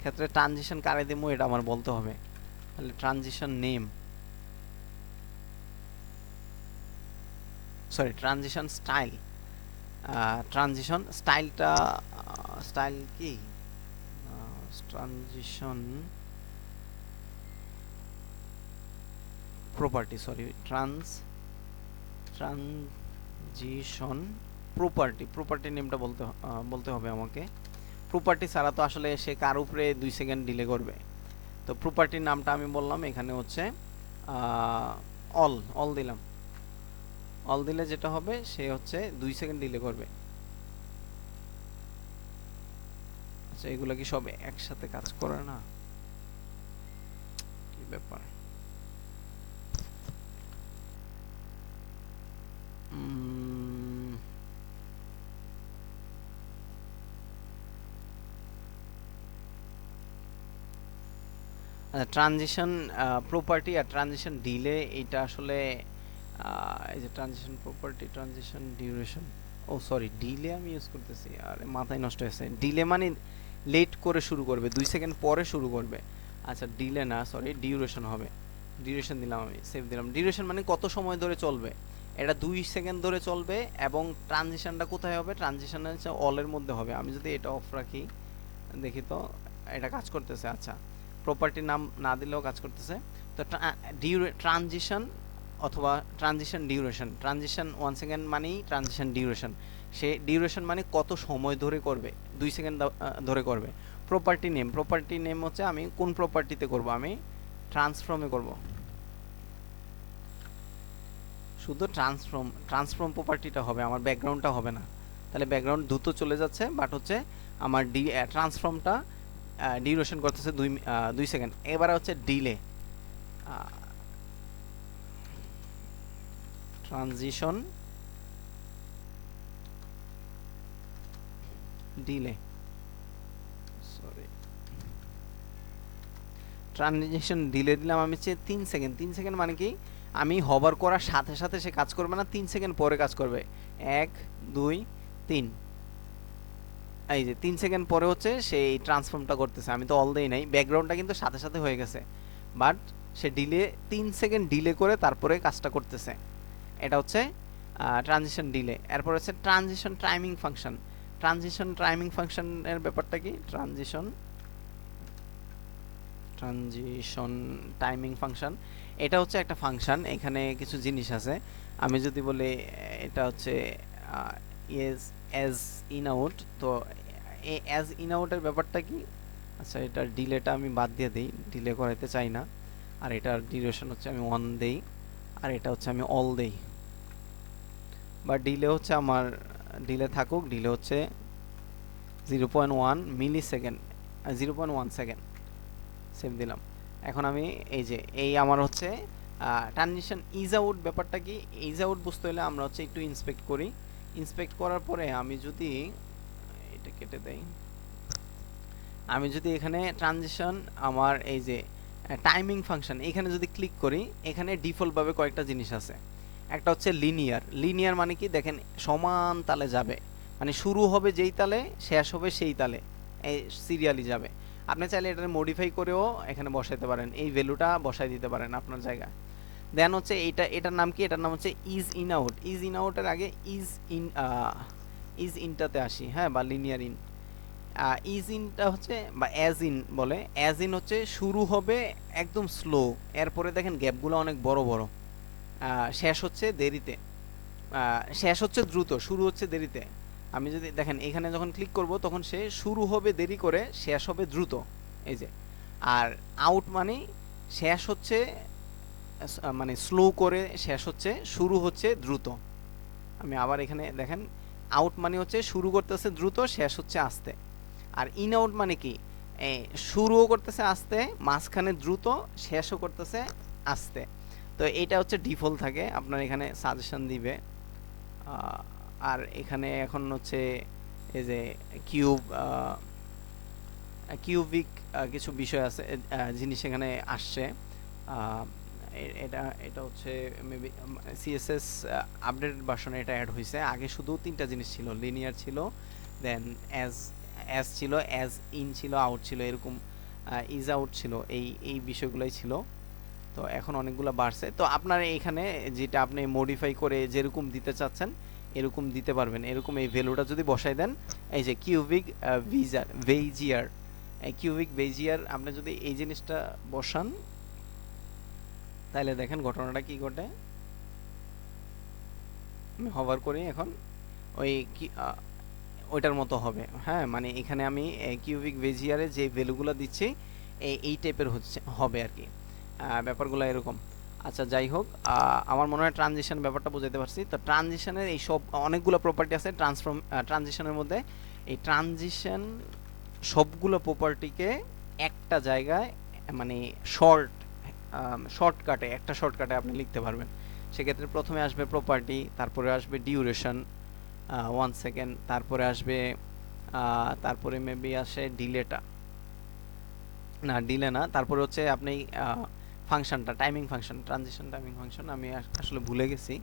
ক্ষেত্রে ট্রানজিশন কারে দেবো এটা আমার বলতে হবে। তাহলে transition name, sorry transition style. Transition স্টাইলটা, স্টাইল কি, transition property, sorry transition property, property নেমটা বলতে হবে আমাকে। প্রপার্টি ছাড়া তো আসলে সে কার উপরে 2 সেকেন্ড ডিলে করবে। তো প্রপার্টির নামটা আমি বললাম এখানে হচ্ছে অল, অল দিলাম। অল দিলে যেটা হবে সে হচ্ছে 2 সেকেন্ড ডিলে করবে। আচ্ছা, এগুলো কি সব একসাথে কাজ করে না? কি ব্যাপার? ট্রানজিশন প্রপার্টি আর ট্রানজিশন ডিলে, এটা আসলে এই যে ট্রানজিশন প্রপার্টি, ট্রানজিশন ডিউরেশন, ও সরি ডিলে আমি ইউজ করতেছি, আর মাথায় নষ্ট হয়েছে। ডিলে মানে লেট করে শুরু করবে, 2 সেকেন্ড পরে শুরু করবে। আচ্ছা ডিলে না, সরি ডিউরেশন হবে। ডিউরেশন দিলাম, আমি সেভ দিলাম। ডিউরেশন মানে কত সময় ধরে চলবে, এটা 2 সেকেন্ড ধরে চলবে। এবং ট্রানজিশনটা কোথায় হবে? ট্রানজিশন হচ্ছে অলের মধ্যে হবে। আমি যদি এটা অফ রাখি, দেখি তো এটা কাজ করতেছে। আচ্ছা, প্রপার্টির নাম না দিলেও কাজ করতেছে। তো ট্রানজিশন অথবা ট্রানজিশন ডিউরেশন, ট্রানজিশন 1 সেকেন্ড মানেই ট্রানজিশন ডিউরেশন। সে ডিউরেশন মানে কত সময় ধরে করবে, 2 সেকেন্ড ধরে করবে। প্রপার্টি নেম, প্রপার্টি নেম হচ্ছে আমি কোন প্রপার্টিতে করব, আমি ট্রান্সফর্মে করব। শুধু ট্রান্সফর্ম প্রপার্টিটা হবে, আমার ব্যাকগ্রাউন্ডটা হবে না। তাহলে ব্যাকগ্রাউন্ড দ্রুত চলে যাচ্ছে, বাট হচ্ছে আমার ট্রান্সফর্মটা ডিউরেশন করতেছে 2 সেকেন্ড। এবারে হচ্ছে delay, transition delay, sorry transition delay দিলাম আমি হচ্ছে 3 সেকেন্ড। 3 সেকেন্ড মানে কি, আমি হভার করার সাথে সাথে সে কাজ করবে না, 3 সেকেন্ড পরে কাজ করবে। 1 2 3, এই যে 3 সেকেন্ড পরে হচ্ছে সেই ট্রান্সফর্মটা করতেছে। আমি তো অল দেই নাই, ব্যাকগ্রাউন্ডটা কিন্তু সাথে সাথে হয়ে গেছে, but say delay 3 second delay করে তারপরে কাজটা করতেছে। এটা হচ্ছে ট্রানজিশন ডিলে। এরপর হচ্ছে transition timing function. Transition timing ফাংশনের ব্যাপারটা কি? ট্রানজিশন টাইমিং ফাংশন, এটা হচ্ছে একটা ফাংশন, এখানে কিছু জিনিস আছে। আমি যদি বলি এটা হচ্ছে ইয়েস অ্যাজ ইন আউট, তো অ্যাজ ইন আউটের ব্যাপারটা কি? আচ্ছা, এটার ডিলেটা আমি বাদ দিয়ে দিই, ডিলে করাইতে চাই না। আর এটার ডিউরেশন হচ্ছে আমি 1 দেই, আর এটা হচ্ছে আমি অল দেই। বা ডিলে হচ্ছে আমার, ডিলে থাকুক, ডিলে হচ্ছে 0.1 মিলি সেকেন্ড, 0.1 সেকেন্ড, সেভ দিলাম। এখন আমি এই যে এই আমার হচ্ছে ট্রানজিশন ইজ আউট, ব্যাপারটা কি? ইজ আউট বুঝতে হলে আমরা হচ্ছে একটু ইন্সপেক্ট করি। ইন্সপেক্ট করার পরে আমি যদি এটা কেটে দেই, আমি যদি এখানে ট্রানজিশন আমার এই যে টাইমিং ফাংশন এখানে যদি ক্লিক করি, এখানে ডিফল্টভাবে কয়েকটা জিনিস আছে। একটা হচ্ছে লিনিয়ার। লিনিয়ার মানে কি, দেখেন সমান তালে যাবে, মানে শুরু হবে যেই তালে শেষ হবে সেই তালে, এই সিরিয়ালি যাবে। আপনি চাইলে এটা মডিফাই করেও এখানে বসাইতে পারেন, এই ভ্যালুটা বসাই দিতে পারেন আপনার জায়গায়। দেন হচ্ছে এটার নাম কি? এটার নাম হচ্ছে is in out. Is in আউটের আগে ইজ ইনটাতে আসি, হ্যাঁ, বা লিনিয়ার ইন। ইজ ইনটা হচ্ছে, বা অ্যাজ ইন বলে, অ্যাজ ইন হচ্ছে শুরু হবে একদম স্লো, এরপরে দেখেন গ্যাপগুলো অনেক বড় বড়, শেষ হচ্ছে দেরিতে, শেষ হচ্ছে দ্রুত, শুরু হচ্ছে দেরিতে। আমি যদি দেখেন এখানে যখন ক্লিক করব তখন সে শুরু হবে দেরি করে, শেষ হবে দ্রুত, এই যে। আর আউট মানে শেষ হচ্ছে মানে স্লো করে শেষ হচ্ছে, শুরু হচ্ছে দ্রুত। আমি আবার এখানে দেখেন, আউট মানে হচ্ছে শুরু করতেছে দ্রুত, শেষ হচ্ছে আস্তে। আর ইন আউট মানে কি, শুরুও করতেছে আস্তে, মাঝখানে দ্রুত, শেষও করতেছে আস্তে। তো এটা হচ্ছে ডিফল্ট থাকে, আপনার এখানে সাজেশন দিবে। আর এখানে এখন হচ্ছে এই যে কিউবিক কিছু বিষয় আছে, জিনিস এখানে আসছে। আহ, এটা এটা হচ্ছে মেবি সিএসএস আপডেটেড ভার্সনে এটা অ্যাড হয়েছে। আগে শুধু তিনটা জিনিস ছিল, লিনিয়ার ছিল, দেন অ্যাজ অ্যাজ ছিল, অ্যাজ ইন ছিল, আউট ছিল, এরকম ইজ আউট ছিল, এই বিষয়গুলোই ছিল। তো এখন অনেকগুলো বাড়ছে। তো আপনার এখানে যেটা আপনি মডিফাই করে যেরকম দিতে চাচ্ছেন এরকম দিতে পারবেন। এরকম এই ভ্যালুটা যদি বসাই দেন, এই যে কিউবিক ভেইজিয়ার, কিউবিক ভেইজিয়ার আপনি যদি এই জিনিসটা বসান, তাহলে দেখেন ঘটনাটা কি ঘটে। আমি হভার করি এখন, ওই ওইটার মতো হবে। হ্যাঁ, মানে এখানে আমি কিউবিক ভেজিয়ারে যে ভ্যালুগুলো দিচ্ছি এই টাইপের হচ্ছে হবে আর কি, ব্যাপারগুলো এরকম। আচ্ছা, যাই হোক, আমার মনে হয় ট্রানজিশন ব্যাপারটা বুঝাতে পারছি। তো ট্রানজিশনের এই সব অনেকগুলো প্রপার্টি আছে ট্রানজিশনের মধ্যে। এই ট্রানজিশন সবগুলো প্রপার্টিকে একটা জায়গায় মানে শর্টকাটে আপনি লিখতে পারবেন। সেক্ষেত্রে প্রথমে আসবে প্রপার্টি, তারপরে আসবে ডিউরেশন 1 সেকেন্ড, তারপরে আসবে তারপরে মেবি আসে ডিলেটা, না ডিলে না, তারপরে হচ্ছে আপনি ফাংশনটা, timing function, transition timing function. আমি আসলে ভুলে গেছি।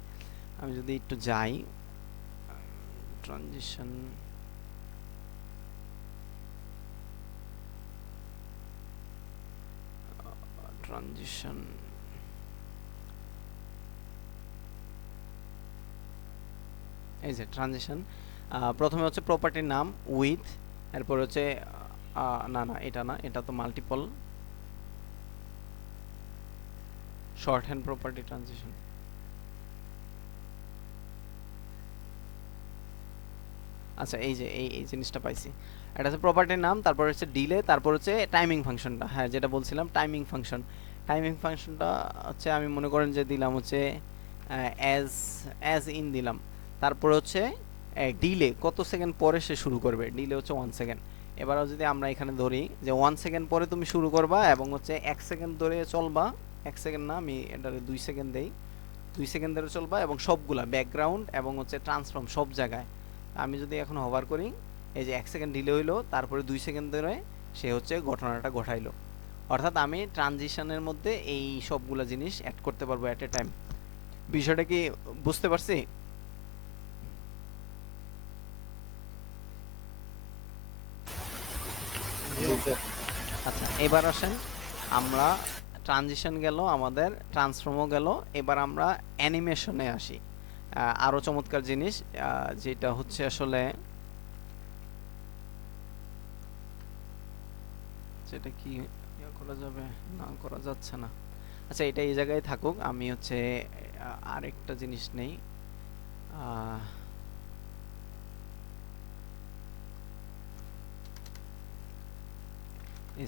আমি যদি একটু যাই, ট্রানজিশন ট্রানজিশন এই যে ট্রানজিশন, প্রথমে হচ্ছে প্রপার্টির নাম উইথ, এরপর হচ্ছে না না এটা না, এটা তো multiple short hand property transition. আচ্ছা, এই যে এই জিনিসটা পাইছি। এটা হচ্ছে প্রপার্টির নাম, তারপর হচ্ছে ডিলে, তারপর হচ্ছে টাইমিং ফাংশনটা। হ্যাঁ, যেটা বলছিলাম টাইমিং ফাংশন। টাইমিং ফাংশনটা হচ্ছে আমি মনে করেন যে দিলাম হচ্ছে অ্যাজ অ্যাজ ইন দিলাম। তারপর হচ্ছে ডিলে কত সেকেন্ড পরে সে শুরু করবে, ডিলে হচ্ছে 1 সেকেন্ড। এবারও যদি আমরা এখানে ধরি যে 1 সেকেন্ড পরে তুমি শুরু করবা এবং হচ্ছে 1 সেকেন্ড ধরে চলবা, 1 সেকেন্ড না, আমি এটারে 2 সেকেন্ড দেই, 2 সেকেন্ড ধরে চলবা এবং সবগুলা ব্যাকগ্রাউন্ড এবং হচ্ছে ট্রান্সফর্ম সব জায়গায়। আমি যদি এখন হভার করি, এই যে 1 সেকেন্ড ডিলে হইলো, তারপরে 2 সেকেন্ড ধরে সে হচ্ছে ঘটনাটা ঘটাইলো। অর্থাৎ আমি ট্রানজিশনের মধ্যে এই সবগুলা জিনিস অ্যাড করতে পারবো এট এ টাইম। বিষয়টা কি বুঝতে পারছি? আচ্ছা, এবার আসেন আমরা, ট্রানজিশন গেল আমাদের, ট্রান্সফর্মও গেল, এবার আমরা অ্যানিমেশনে আসি। আরো চমৎকার জিনিস, যেটা হচ্ছে আসলে যেটা কি করা যাবে, না করা যাচ্ছে না। আচ্ছা, এটা এই জায়গায় থাকুক, আমি হচ্ছে আরেকটা জিনিস নেই।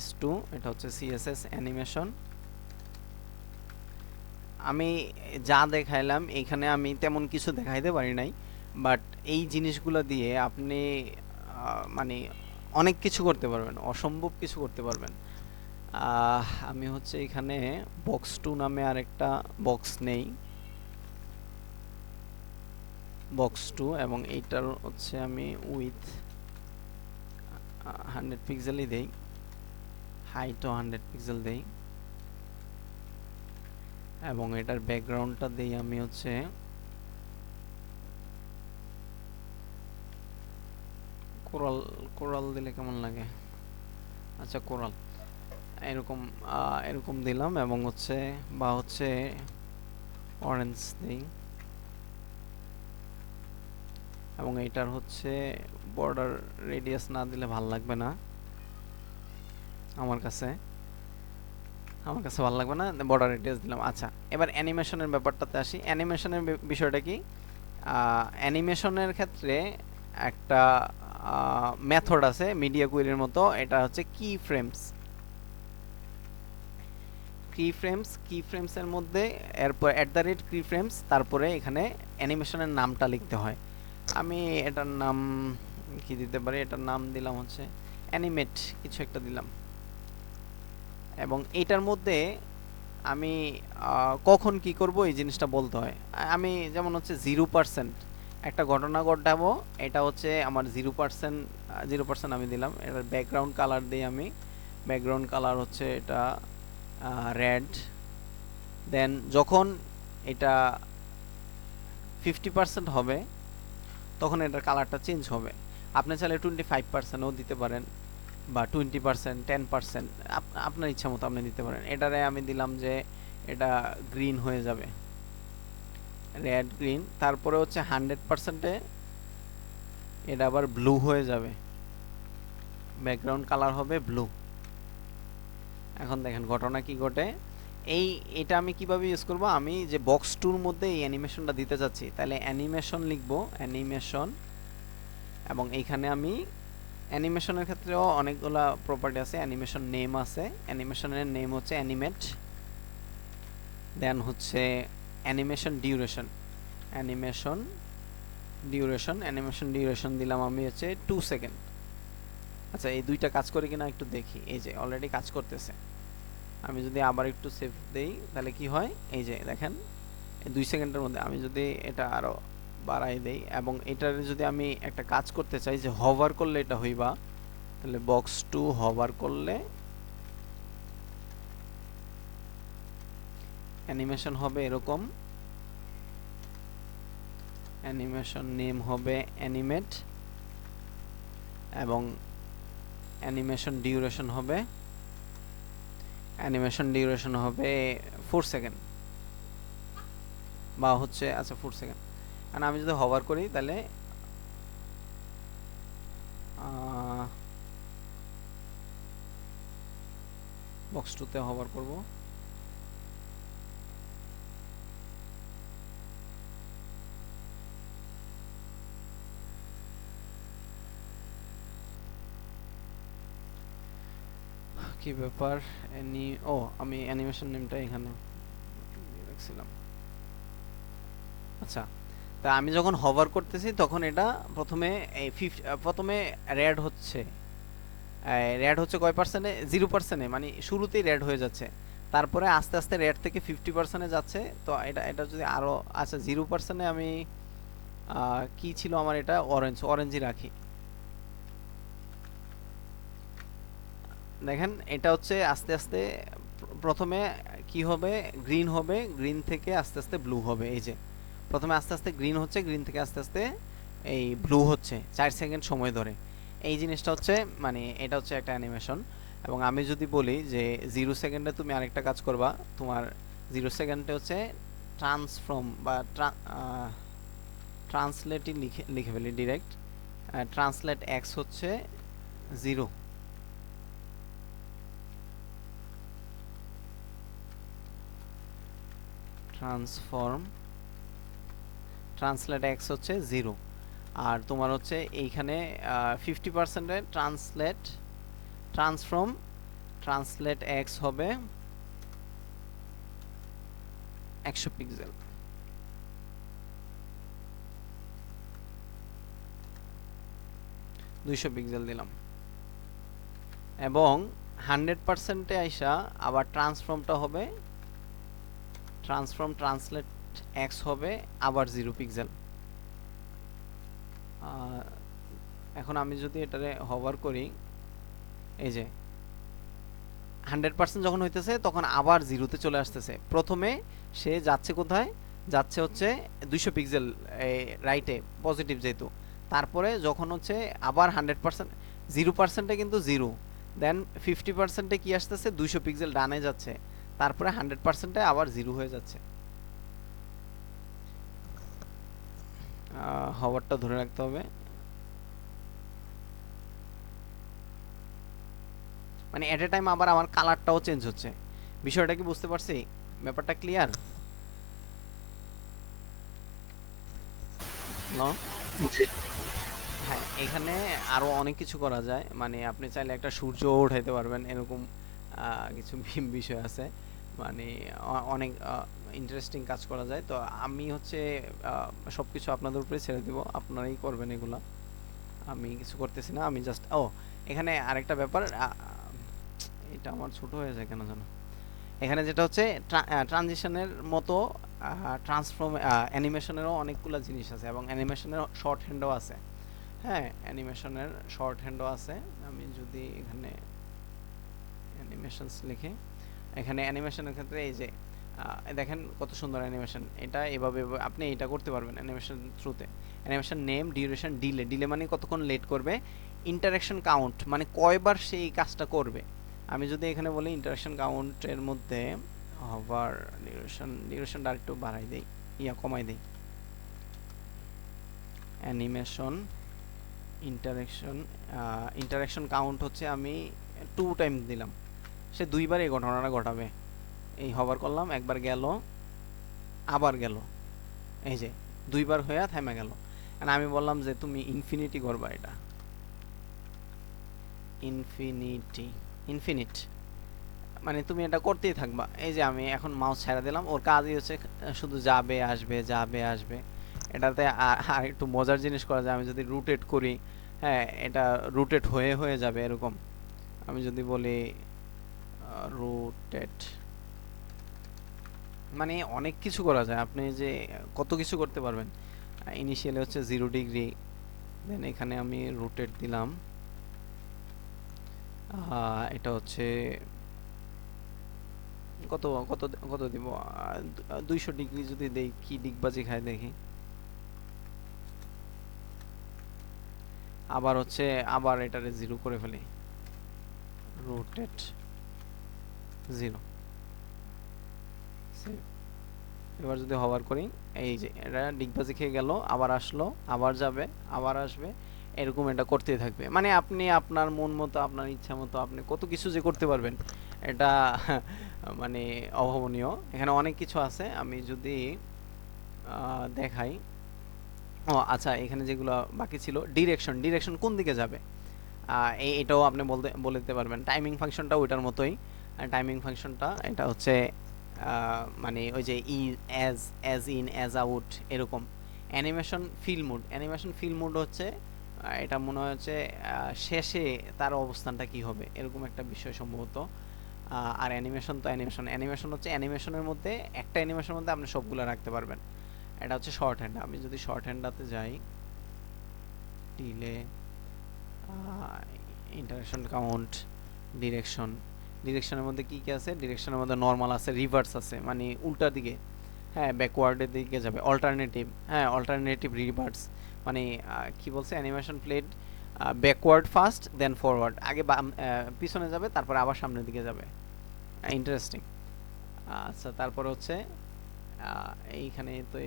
S2, এটা হচ্ছে CSS অ্যানিমেশন। আমি যা দেখাইলাম এখানে আমি তেমন কিছু দেখাইতে পারি নাই, বাট এই জিনিসগুলো দিয়ে আপনি মানে অনেক কিছু করতে পারবেন, অসম্ভব কিছু করতে পারবেন। আমি হচ্ছে এখানে box2 নামে আরেকটা বক্স নেই, box2, এবং এইটার হচ্ছে আমি উইথ 100 পিক্সেলই দেই, হাইটও 100 পিক্সেল দেই, এবং এটার ব্যাকগ্রাউন্ডটা দেই আমি হচ্ছে কোরাল। কোরাল দিলে কেমন লাগে? আচ্ছা, কোরাল এরকম এরকম দিলাম, এবং হচ্ছে বা হচ্ছে অরেঞ্জ দেই, এবং এটার হচ্ছে বর্ডার রেডিয়াস না দিলে ভাল লাগবে না আমার কাছে ভালো লাগবে না, বর্ডার রেডিয়াস দিলাম। আচ্ছা, এবার অ্যানিমেশনের ব্যাপারটাতে আসি। অ্যানিমেশনের বিষয়টা কি, অ্যানিমেশনের ক্ষেত্রে একটা মেথড আছে মিডিয়া কুইরির মতো, এটা হচ্ছে কি ফ্রেমস এর মধ্যে এরপর @keyframes, তারপরে এখানে অ্যানিমেশনের নামটা লিখতে হয়। আমি এটার নাম কি দিতে পারি, এটার নাম দিলাম হচ্ছে অ্যানিমেট কিছু একটা দিলাম। এবং এটার মধ্যে আমি কখন কি করব এই জিনিসটা বলতে হয়। আমি যেমন হচ্ছে 0% একটা ঘটনা ঘটাবো, এটা হচ্ছে আমার 0% আমি দিলাম। এটার ব্যাকগ্রাউন্ড কালার দিই আমি, ব্যাকগ্রাউন্ড কালার হচ্ছে এটা রেড। দেন যখন এটা 50% হবে তখন এটার কালারটা চেঞ্জ হবে। আপনি চাইলে 25%ও দিতে পারেন বা 20%, 10%, আপনার ইচ্ছা মতো আপনি দিতে পারেন। এটারে আমি দিলাম যে এটা গ্রিন হয়ে যাবে, রেড গ্রিন। তারপরে হচ্ছে 100%-এ এটা আবার ব্লু হয়ে যাবে, ব্যাকগ্রাউন্ড কালার হবে ব্লু। এখন দেখেন ঘটনা কি ঘটে। এটা আমি কিভাবে ইউজ করব, আমি যে বক্স টুর মধ্যে এই অ্যানিমেশনটা দিতে যাচ্ছি, তাহলে অ্যানিমেশন লিখব, অ্যানিমেশন। এবং এইখানে আমি অ্যানিমেশনের ক্ষেত্রেও অনেকগুলা প্রপার্টি আছে, অ্যানিমেশন নেম আছে, অ্যানিমেশনের নেম হচ্ছে অ্যানিমেট। দেন হচ্ছে অ্যানিমেশন ডিউরেশন দিলাম আমি হচ্ছে 2 সেকেন্ড। আচ্ছা, এই দুইটা কাজ করে কিনা একটু দেখি। এই যে অলরেডি কাজ করতেছে। আমি যদি আবার একটু সেভ দেই তাহলে কি হয়, এই যে দেখেন 2 সেকেন্ডের মধ্যে। আমি যদি এটা আরো বাড়াই দেই এবং এটার যদি আমি একটা কাজ করতে চাই যে হভার করলে এটা হইবা, তাহলে বক্স টু হভার করলে অ্যানিমেশন হবে এরকম, অ্যানিমেশন নেম হবে অ্যানিমেট এবং অ্যানিমেশন ডিউরেশন হবে 4 সেকেন্ড বা হচ্ছে আচ্ছা 4 সেকেন্ড। আর আমি যদি হভার করি তাহলে বক্স টুতে হভার করব, কি ব্যাপার আমি অ্যানিমেশন নেমটা এখানে রাখছিলাম। আচ্ছা, তা আমি যখন হভার করতেছি তখন এটা প্রথমে রেড হচ্ছে, কয় পার্সেন্টে, 0%-এ, মানে শুরুতেই রেড হয়ে যাচ্ছে। তারপরে আস্তে আস্তে রেড থেকে 50%-এ যাচ্ছে। তো এটা যদি আরো, আচ্ছা 0%-এ আমি কি ছিল আমার, এটা অরেঞ্জই রাখি। দেখেন এটা হচ্ছে আস্তে আস্তে প্রথমে কি হবে, গ্রিন হবে, গ্রিন থেকে আস্তে আস্তে ব্লু হবে। এই যে প্রথমে আস্তে আস্তে গ্রিন হচ্ছে, গ্রিন থেকে আস্তে আস্তে এই ব্লু হচ্ছে 4 সেকেন্ড সময় ধরে। এই জিনিসটা হচ্ছে, মানে এটা হচ্ছে একটা অ্যানিমেশন। এবং আমি যদি বলি যে 0 সেকেন্ডে তুমি আরেকটা কাজ করবা, তোমার 0 সেকেন্ডে হচ্ছে ট্রান্সফর্ম বা ট্রান্সলেটই লিখে ফেলি ডিরেক্ট, ট্রান্সলেট এক্স হচ্ছে 0, ট্রান্সলেট এক্স হচ্ছে 0। আর তোমার হচ্ছে এইখানে 50%-এ ট্রান্সলেট এক্স হবে 100 পিক্সেল। 200 পিক্সেল দিলাম। এবং 100%-এ আইসা আবার ট্রান্সলেট এক্স হবে আবার 0 পিক্সেল। এখন আমি যদি এটারে হভার করি, এই যে 100% যখন হইতেছে তখন আবার 0-তে চলে আসতেছে। প্রথমে সে যাচ্ছে কোথায়, যাচ্ছে হচ্ছে 200 পিক্সেল রাইটে, পজিটিভ যেহেতু। তারপরে যখন হচ্ছে আবার 100%, 0%-এ কিন্তু 0, দেন 50%-এ কি আসতেছে, 200 পিক্সেল ডানে যাচ্ছে, তারপরে 100%-এ আবার 0 হয়ে যাচ্ছে। হভারটা ধরে রাখতে হবে, মানে এট এ টাইম আবার আমার কালারটাও চেঞ্জ হচ্ছে। বিষয়টা কি বুঝতে পারছি? ব্যাপারটা ক্লিয়ার? জি। হ্যাঁ, এখানে আরো অনেক কিছু করা যায়, মানে আপনি চাইলে একটা সূর্য উঠাইতে পারবেন, এরকম কিছু বিষয় আছে, মানে অনেক ইন্টারেস্টিং কাজ করা যায়। তো আমি হচ্ছে সবকিছু আপনাদের উপরে ছেড়ে দিব, আপনারাই করবেন এগুলা, আমি কিছু করতেছি না, আমি জাস্ট এখানে আরেকটা ব্যাপার, এটা আমার ছোট হয়ে যায় কেন জানো, এখানে যেটা হচ্ছে ট্রানজিশনের মতো ট্রান্সফর্ম অ্যানিমেশনেরও অনেকগুলো জিনিস আছে, এবং অ্যানিমেশনের শর্ট হ্যান্ডও আছে। হ্যাঁ, অ্যানিমেশনের শর্ট হ্যান্ডও আছে। আমি যদি এখানে অ্যানিমেশনস লিখি, এখানে অ্যানিমেশনের ক্ষেত্রে এই যে দেখেন কত সুন্দর অ্যানিমেশন, এটা এভাবে আপনি এটা করতে পারবেন অ্যানিমেশন থ্রুতে। Animation name, duration, delay, delay মানে কতক্ষণ লেট করবে, ইন্টারাকশন কাউন্ট মানে কয়বার সেই কাজটা করবে। আমি যদি এখানে বলি ইন্টারাকশন কাউন্টের মধ্যে হভার ডিউরেশন, ডিউরেশনটা আরেকটু বাড়াই দেই, কমাই দেই, অ্যানিমেশন ইন্টারাকশন, ইন্টারাকশন কাউন্ট হচ্ছে আমি 2 টাইম দিলাম, সে দুইবার এই ঘটনাটা ঘটাবে। এই হভার করলাম, একবার গেল, আবার গেল, এই যে দুইবার হয়ে থেমে গেল। আর আমি বললাম যে তুমি ইনফিনিটি করবা, এটা ইনফিনিটি, ইনফিনিট মানে তুমি এটা করতেই থাকবা। এই যে আমি এখন মাউস ছেড়ে দিলাম, ওর কাজই হচ্ছে শুধু যাবে আসবে যাবে আসবে। এটাতে আর একটু মজার জিনিস করা যায়, আমি যদি রুটেট করি, হ্যাঁ এটা রুটেট হয়ে হয়ে যাবে এরকম। আমি যদি বলি রুটেট, মানে অনেক কিছু করা যায়, আপনি যে কত কিছু করতে পারবেন। ইনিশিয়ালি হচ্ছে 0 ডিগ্রি, দেন এখানে আমি রোটেট দিলাম, এটা হচ্ছে কত কত কত দিব, 200 ডিগ্রি যদি দেই, কি ডিগবাজি খায় দেখি। আবার হচ্ছে আবার এটারে 0 করে ফেলি, রোটেট 0। এবার যদি হভার করি, এই যে এটা ডিগবাজি খেয়ে গেল, আবার আসলো, আবার যাবে, আবার আসবে, এরকম এটা করতেই থাকবে। মানে আপনি আপনার মন মতো, আপনার ইচ্ছা মতো আপনি কত কিছু যে করতে পারবেন, এটা মানে অভাবনীয়। এখানে অনেক কিছু আছে, আমি যদি দেখাই। ও আচ্ছা, এখানে যেগুলো বাকি ছিল, ডিরেকশন, ডিরেকশন কোন দিকে যাবে, এটাও আপনি বলে দিতে পারবেন। টাইমিং ফাংশনটা ওইটার মতোই, টাইমিং ফাংশনটা এটা হচ্ছে মানে ওই যে ease, ease in, ease out, এরকম। Animation fill mode, animation fill mode হচ্ছে এটা মনে হচ্ছে শেষে তার অবস্থানটা কি হবে, এরকম একটা বিষয় সম্ভবত। আর অ্যানিমেশন তো অ্যানিমেশন, অ্যানিমেশন হচ্ছে অ্যানিমেশনের মধ্যে একটা অ্যানিমেশনের মধ্যে আপনি সবগুলো রাখতে পারবেন। এটা হচ্ছে শর্ট হ্যান্ড। আমি যদি শর্ট হ্যান্ডটাতে যাই, ডিলে, ইন্টারেকশন কাউন্ট, ডিরেকশন, ডিরেকশনের মধ্যে কি কি আছে, ডিরেকশনের মধ্যে নরমাল আছে, রিভার্স আছে মানে উল্টা দিকে, হ্যাঁ ব্যাকওয়ার্ডের দিকে যাবে, অল্টারনেটিভ, হ্যাঁ অল্টারনেটিভ রিভার্স, মানে কি বলছে, animation played backward first then forward, আগে পিছনে যাবে তারপর আবার সামনের দিকে যাবে। ইন্টারেস্টিং। আচ্ছা, তারপর হচ্ছে এইখানে তো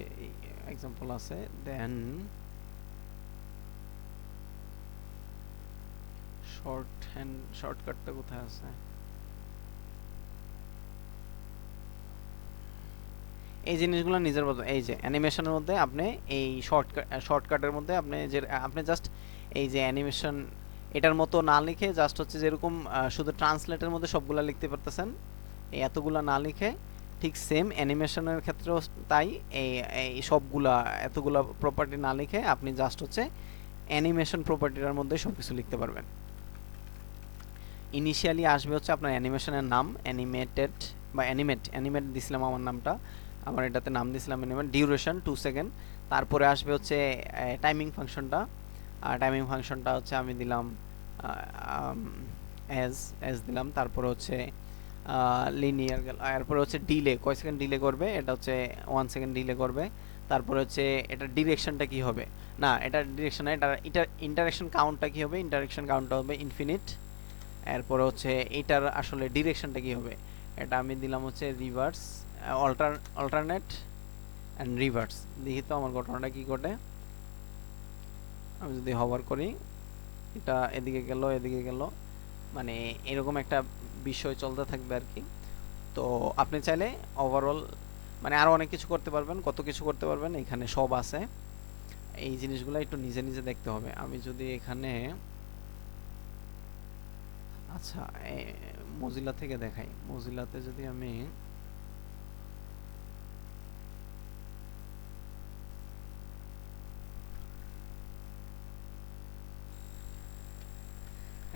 এক্সাম্পল আছে, দেন শর্ট হ্যান্ড, শর্টকাটটা কোথায় আছে, এই জিনিসগুলো নিজের মতো। এই যে অ্যানিমেশনের মধ্যে আপনি এই শর্টকাটের মধ্যে আপনি যে আপনি জাস্ট এই যে অ্যানিমেশন এটার মতো না লিখে, জাস্ট হচ্ছে যেরকম শুধু ট্রান্সলেটের মধ্যে সবগুলা লিখতে পারতেছেন, এই এতগুলা না লিখে, ঠিক সেম অ্যানিমেশনের ক্ষেত্রেও তাই, এই এই সবগুলা এতগুলা প্রপার্টি না লিখে আপনি জাস্ট হচ্ছে অ্যানিমেশন প্রপার্টিটার মধ্যে সবকিছু লিখতে পারবেন। ইনিশিয়ালি আসবে হচ্ছে আপনার অ্যানিমেশনের নাম, অ্যানিমেটেড বা অ্যানিমেট দিছিলাম আমার নামটা, আমার এটাতে নাম দিছিলাম অ্যানিমেট, ডিউরেশন 2 সেকেন্ড। তারপরে আসবে হচ্ছে টাইমিং ফাংশনটা, আর টাইমিং ফাংশনটা হচ্ছে আমি দিলাম অ্যাজ, অ্যাজ দিলাম। তারপরে হচ্ছে লিনিয়ার গেল, এরপরে হচ্ছে ডিলে, কয় সেকেন্ড ডিলে করবে, এটা হচ্ছে 1 সেকেন্ড ডিলে করবে। তারপরে হচ্ছে এটা ডিরেকশনটা কি হবে, না এটা ডিরেকশন না, এটা ইন্টারেকশন কাউন্টটা কি হবে, ইন্টারেকশন কাউন্টটা হবে ইনফিনিট। এরপরে হচ্ছে এটার আসলে ডিরেকশনটা কি হবে, এটা আমি দিলাম হচ্ছে রিভার্স, অল্টারনেট অ্যান্ড রিভার্স। দেখি তো আমার ঘটনাটা কি ঘটে। আমি যদি হভার করি, এটা এদিকে গেল এদিকে গেল, মানে এরকম একটা বিষয় চলতে থাকবে আর কি। তো আপনি চাইলে ওভারঅল মানে আরো অনেক কিছু করতে পারবেন, কত কিছু করতে পারবেন, এখানে সব আছে। এই জিনিসগুলো একটু নিজে নিজে দেখতে হবে। আমি যদি এখানে আচ্ছা মজিলা থেকে দেখাই, মজিলাতে যদি আমি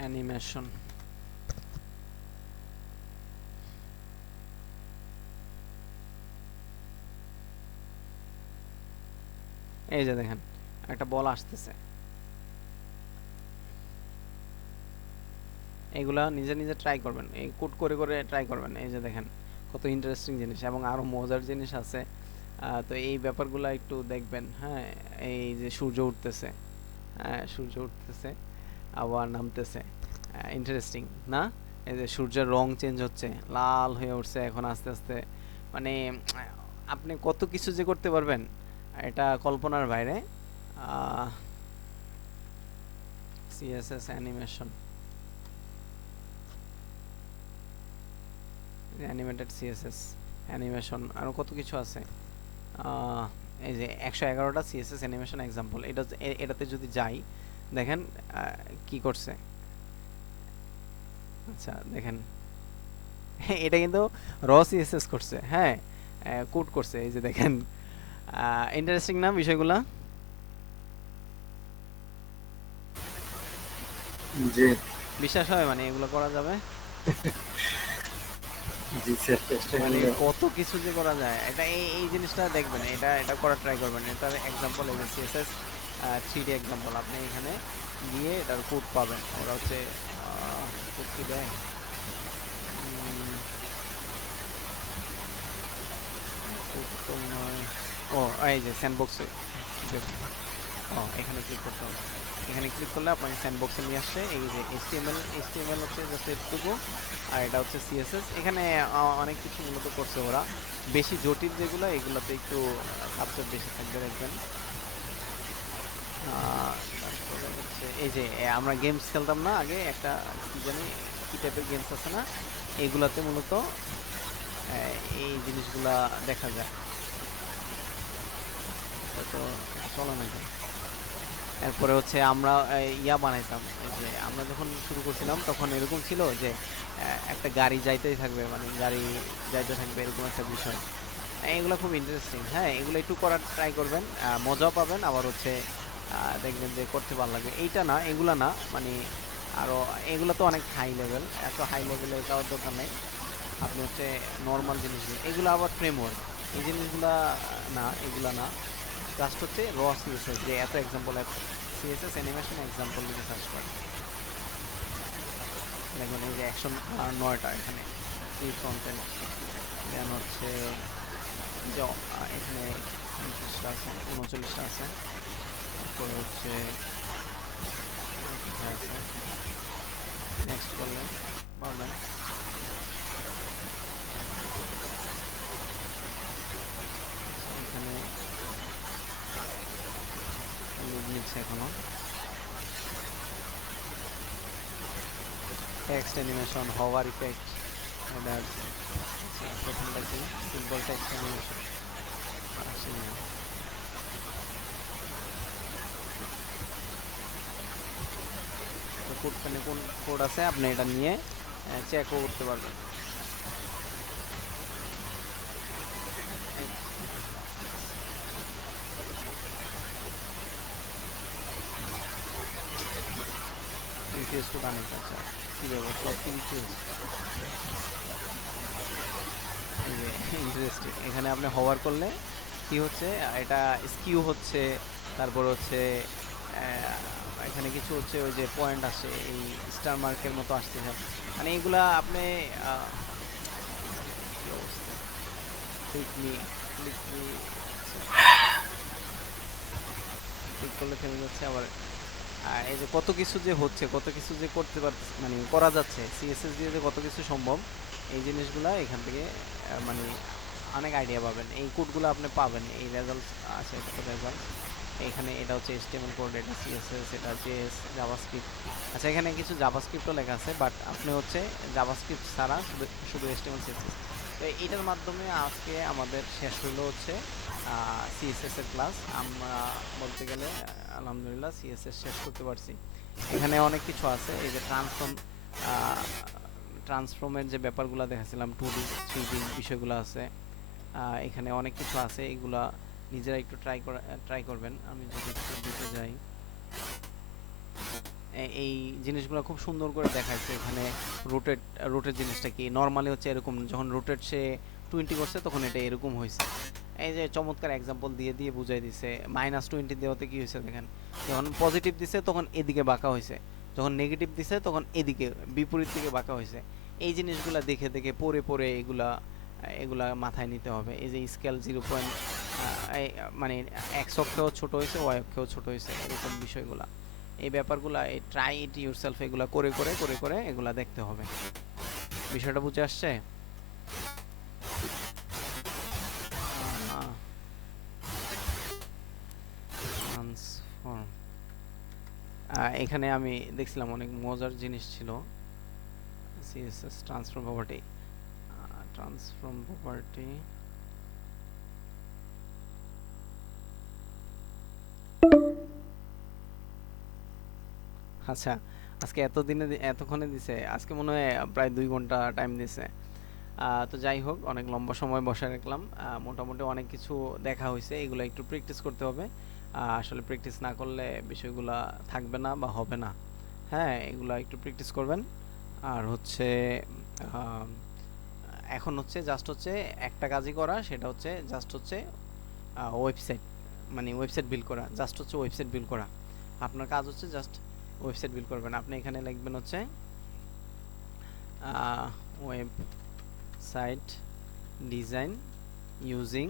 অ্যানিমেশন, এই যে দেখেন একটা বল আসতেছে, এগুলা নিজে নিজে ট্রাই করবেন, এই কোড করে করে ট্রাই করবেন। এই যে দেখেন কত ইন্টারেস্টিং জিনিস এবং আরো মজার জিনিস আছে। তো এই ব্যাপারগুলো একটু দেখবেন। হ্যাঁ, এই যে সূর্য উঠতেছে, হ্যাঁ সূর্য উঠতেছে আবার নামতেছে, ইন্টারেস্টিং না? এই যে সূর্যের রং চেঞ্জ হচ্ছে, লাল হয়ে উঠছে এখন আস্তে আস্তে, মানে আপনি কত কিছু যে করতে পারবেন এটা কল্পনার বাইরে। CSS animation, animated CSS animation, আরও কত কিছু আছে। এই যে 111টা সিএসএস অ্যানিমেশন এক্সাম্পল, এটাতে যদি যাই দেখেন কি করছে। আচ্ছা দেখেন এটা কিন্তু র সিএসএস করছে, হ্যাঁ কোড করছে। এই যে দেখেন ইন্টারেস্টিং না বিষয়গুলা? জি বিশ্বাস হয় মানে এগুলো করা যাবে? জি স্যার, চেষ্টা মানে করলে কত কিছু যে করা যায়, এটা এই জিনিসটা দেখবেন, এটা এটা করার ট্রাই করবেন। এটার এক্সাম্পল এই যে সিএসএস 3D এক্সাম্পল, আপনি এখানে গিয়ে এটার কোড পাবেন। ওরা হচ্ছে কোড কি দেয়, কোড তো মনে হয়, ও এই যে স্যান্ডবক্সে, এখানে ক্লিক করতে হবে। এখানে ক্লিক করলে আপনাকে স্যান্ডবক্সে নিয়ে আসছে। এই যে এইচটিএমএল হচ্ছে জাস্ট এটুকু, আর এটা হচ্ছে সিএসএস। এখানে অনেক কিছু মূলত করছে ওরা, বেশি জটিল যেগুলো এগুলোতে একটু সাবজেক্ট বেশি থাকবে দেখবেন। তারপরে হচ্ছে এই যে আমরা গেমস খেলতাম না আগে, একটা কি জানি কি টাইপের গেমস আছে না, এইগুলাতে মূলত এই জিনিসগুলা দেখা যায়। তো চলো না, এরপরে হচ্ছে আমরা ইয়া বানাইতাম। এই যে আমরা যখন শুরু করছিলাম তখন এরকম ছিল যে একটা গাড়ি যাইতেই থাকবে, মানে গাড়ি যাইতে থাকবে এরকম একটা বিষয়। এগুলো খুব ইন্টারেস্টিং। হ্যাঁ, এগুলো একটু করার ট্রাই করবেন, মজাও পাবেন, আবার হচ্ছে দেখবেন যে করতে ভালো লাগবে। এইটা না, এগুলা না, মানে আরও এগুলো তো অনেক হাই লেভেল, এত হাই লেভেলে যাওয়ার দরকার নেই। আপনি হচ্ছে নর্মাল জিনিসগুলো, এগুলো আবার ফ্রেমওয়ার্ক, এই জিনিসগুলা না, এগুলা না, জাস্ট হচ্ছে র সিএসএস, যে এত এক্সাম্পল সিএসএস অ্যানিমেশন এক্সাম্পল যদি সার্চ করেন দেখবেন এই যে 109টা এখানে ফ্রি ফ্রন্টেন্ড, দেন হচ্ছে যে এখানে 29টা আছে, 39টা আছে। তারপরে হচ্ছে নেক্সট করলে পাবেন এখানে নিচ্ছে এখনো টেক্সট অ্যানিমেশন, হওয়ার ইফেক্ট, এটা প্রথমটা কি সিম্পল টেক্সট অ্যানিমেশন। কোডখানে কোন কোড আছে আপনি এটা নিয়ে চেকও করতে পারবেন। ইনফিউজ টু কানেক্ট, আচ্ছা কী ব্যাপার সব ইনফিউজ, ইন্টারেস্টিং। এখানে আপনি হওয়ার করলে কি হচ্ছে, এটা স্কিউ হচ্ছে, তারপর হচ্ছে এখানে কিছু হচ্ছে ওই যে পয়েন্ট আসে, এই স্টার মার্কের মতো আসতে হয়, মানে এগুলা আপনি কি অবস্থা, ক্লিক করলে থেমে যাচ্ছে আবার। এই যে কত কিছু যে হচ্ছে, কত কিছু যে করতে পার, মানে করা যাচ্ছে সিএসএস দিয়ে, যে কত কিছু সম্ভব, এই জিনিসগুলা এখান থেকে মানে অনেক আইডিয়া পাবেন। এই কোডগুলো আপনি পাবেন, এই রেজাল্ট আছে একটা রেজাল্ট এখানে, এটা হচ্ছে এইচটিএমএল কোড, এটা সিএসএস, এটা জেএস, জাভাস্ক্রিপ্ট। আচ্ছা এখানে কিছু জাভাস্ক্রিপ্টও লেখা আছে, বাট আপনি হচ্ছে জাভাস্ক্রিপ্ট ছাড়া শুধু শুধু এইচটিএমএল সিএসএস। তো এটার মাধ্যমে আজকে আমাদের শেষ হলো হচ্ছে সিএসএস এর ক্লাস আমরা বলতে গেলে আলহামদুলিল্লাহ সিএসএস শেষ করতে পারছি। এখানে অনেক কিছু আছে, এই যে ট্রান্সফর্মের যে ব্যাপারগুলো দেখাছিলাম 2D 3D বিষয়গুলো আছে, এখানে অনেক কিছু আছে, এগুলা নিজেরা একটু ট্রাই করবেন। আমি যদি একটু দিতে যাই, এই জিনিসগুলো খুব সুন্দর করে দেখাইছে এখানে। রোটেট জিনিসটা কি, নর্মালি হচ্ছে এরকম, যখন রোটেট সে 20 করছে তখন এটা এরকম হয়েছে। এই যে চমৎকার এক্সাম্পল দিয়ে দিয়ে বুঝাই দিছে। -20 দেওয়াতে কি হয়েছে দেখেন, যখন পজিটিভ দিছে তখন এদিকে বাঁকা হয়েছে, যখন নেগেটিভ দিছে তখন এদিকে বিপরীত দিকে বাঁকা হয়েছে। এই জিনিসগুলা দেখে দেখে পড়ে পড়ে এগুলা মাথায় নিতে হবে। এই যে স্কেল 0 পয়েন্ট, মানে এক্স অক্ষেও ছোট হয়েছে, ওয়াই অক্ষেও ছোট হয়েছে, এরকম বিষয়গুলা, এই ব্যাপারগুলা, এই ট্রাই ইট ইউরসেলফ, এগুলা করে করে করে করে এগুলা দেখতে হবে। বিষয়টা বুঝে আসছে? ট্রান্সফর্ম, এখানে আমি দেখছিলাম অনেক মজার জিনিস ছিল। সিএসএস ট্রান্সফর্ম প্রপার্টি, আচ্ছা আজকে এতক্ষণে দিছে, আজকে মনে হয় প্রায় 2 ঘন্টা টাইম দিছে। তো যাই হোক, অনেক লম্বা সময় বসে রাখলাম। মোটামুটি অনেক কিছু দেখা হয়েছে, এগুলো একটু প্র্যাকটিস করতে হবে। আসলে প্র্যাকটিস না করলে বিষয়গুলা থাকবে না বা হবে না। হ্যাঁ, এগুলা একটু প্র্যাকটিস করবেন। আর হচ্ছে এখন হচ্ছে জাস্ট হচ্ছে একটা কাজই করা, সেটা হচ্ছে জাস্ট হচ্ছে ওয়েবসাইট, মানে ওয়েবসাইট বিল্ড করা, জাস্ট হচ্ছে ওয়েবসাইট বিল্ড করা। আপনার কাজ হচ্ছে জাস্ট ওয়েবসাইট বিল্ড করবেন। আপনি এখানে লিখবেন হচ্ছে website design using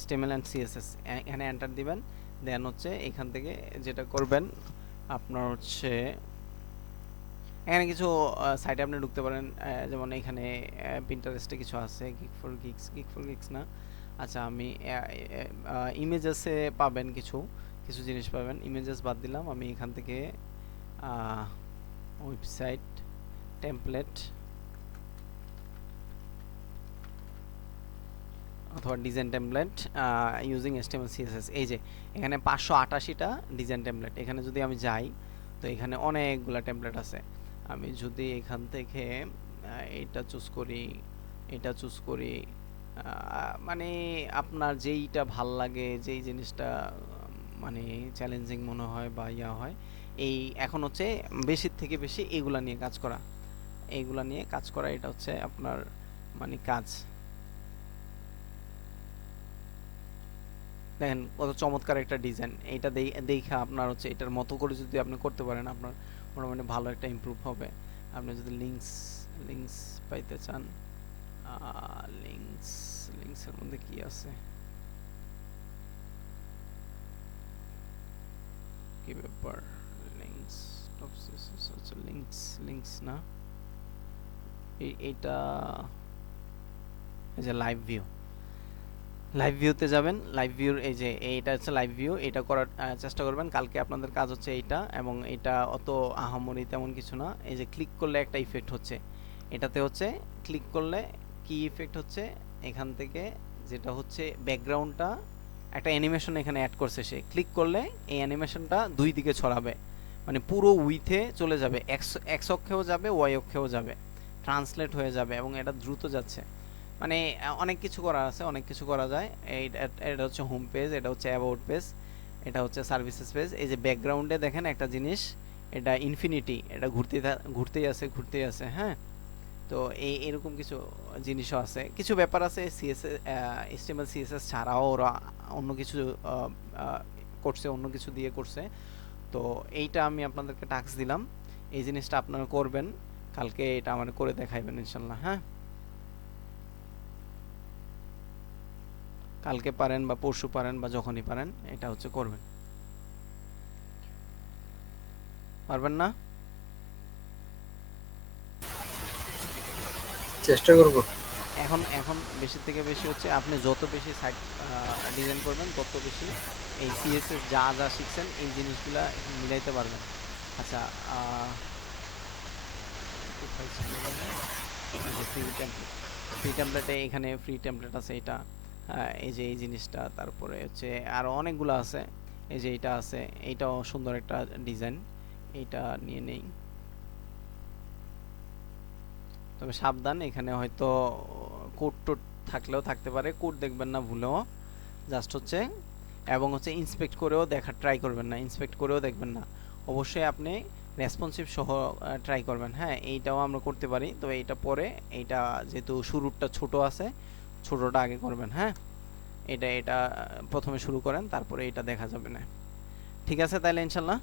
HTML and CSS, এখানে এন্টার দিবেন। দেন হচ্ছে এখান থেকে যেটা করবেন আপনার হচ্ছে এখানে কিছু সাইটে আপনি ঢুকতে পারেন, যেমন এখানে পিন্টারেস্টে কিছু আছে, গিক ফর গিক্স না, আচ্ছা আমি ইমেজেসে পাবেন, কিছু কিছু জিনিস পাবেন। ইমেজেস বাদ দিলাম, আমি এখান থেকে ওয়েবসাইট টেমপ্লেট অথবা design template using HTML CSS, এই যে এখানে 588টা ডিজাইন টেমপ্লেট। এখানে যদি আমি যাই তো এখানে অনেকগুলা টেমপ্লেট আছে। আমি যদি এখান থেকে এটা চুজ করি, এটা চুজ করি, মানে আপনার যেইটা ভাল লাগে, যেই জিনিসটা মানে চ্যালেঞ্জিং মনে হয় বা ইয়া হয়, এই এখন হচ্ছে বেশির থেকে বেশি এইগুলা নিয়ে কাজ করা, এইগুলা নিয়ে কাজ করা, এটা হচ্ছে আপনার মানে কাজ। দেখেন কত চমৎকার একটা ডিজাইন, এইটা দেখা আপনার হচ্ছে এটার মতো করে যদি আপনি করতে পারেন, আপনার মোটামুটি ভালো একটা ইমপ্রুভ হবে। আপনি যদি লিংকস পাইতে চান, লিংকসের মধ্যে কি আছে, কি ব্যাপার, লিংকস টপ সিএসএস, আচ্ছা লিংকস না, এইটা এই যে লাইভ ভিউতে যাবেন। লাইভ ভিউর এই যে এইটা হচ্ছে লাইভ ভিউ, এটা করার চেষ্টা করবেন। কালকে আপনাদের কাজ হচ্ছে এইটা, এবং এটা অত আহামরি তেমন কিছু না। এই যে ক্লিক করলে একটা ইফেক্ট হচ্ছে, এটাতে হচ্ছে ক্লিক করলে কি ইফেক্ট হচ্ছে, এখান থেকে যেটা হচ্ছে ব্যাকগ্রাউন্ডটা একটা অ্যানিমেশন এখানে অ্যাড করছে সে, ক্লিক করলে এই অ্যানিমেশনটা দুই দিকে ছড়াবে, মানে পুরো উইথে চলে যাবে, এক্স অক্ষেও যাবে, ওয়াই অক্ষেও যাবে, ট্রান্সলেট হয়ে যাবে, এবং এটা দ্রুত যাচ্ছে। মানে অনেক কিছু করা আছে, অনেক কিছু করা যায়। এটা হচ্ছে হোম পেজ, এটা হচ্ছে অ্যাবাউট পেজ, এটা হচ্ছে সার্ভিসেস পেজ। এই যে ব্যাকগ্রাউন্ডে দেখেন একটা জিনিস, এটা ইনফিনিটি, এটা ঘুরতেই আছে। হ্যাঁ, তো এরকম কিছু জিনিসও আছে, কিছু ব্যাপার আছে। HTML CSS ছাড়াও ওরা অন্য কিছু করছে, অন্য কিছু দিয়ে করছে। তো এইটা আমি আপনাদেরকে টাস্ক দিলাম, এই জিনিসটা আপনারা করবেন, কালকে এটা আমার করে দেখাইবেন ইনশাল্লাহ। হ্যাঁ, কালকে পারেন বা পরশু পারেন বা যখনই পারেন এটা হচ্ছে করবেন। পারবেন না? চেষ্টা করব। এখন বেশি থেকে বেশি হচ্ছে আপনি যত বেশি সাইট ডিজাইন করবেন তত বেশি এই CSS যা যা শিখছেন এই জিনিসগুলা মিলাইতে পারবেন। আচ্ছা, ফ্রি টেমপ্লেটে এখানে ফ্রি টেমপ্লেট আছে, এটা এই যে এই জিনিসটা, তারপরে হচ্ছে আরো অনেকগুলো আছে। এই যে এইটা আছে, এইটাও সুন্দর একটা ডিজাইন, এইটা নিয়ে নেই। তবে সাবধান, এখানে হয়তো কোড টোড থাকলেও থাকতে পারে, কোড দেখবেন না ভুলেও, জাস্ট হচ্ছে। এবং হচ্ছে ইন্সপেক্ট করেও দেখার ট্রাই করবেন না, ইন্সপেক্ট করেও দেখবেন না, অবশ্যই আপনি রেসপন্সিভ সহ ট্রাই করবেন। হ্যাঁ, এইটাও আমরা করতে পারি, তো এইটা পরে, এইটা যেহেতু শুরুটা ছোট আছে, ছোটটা আগে করবেন। হ্যাঁ, এটা প্রথমে শুরু করেন, তারপরে এটা দেখা যাবে না। ঠিক আছে তাইলে ইনশাল্লাহ।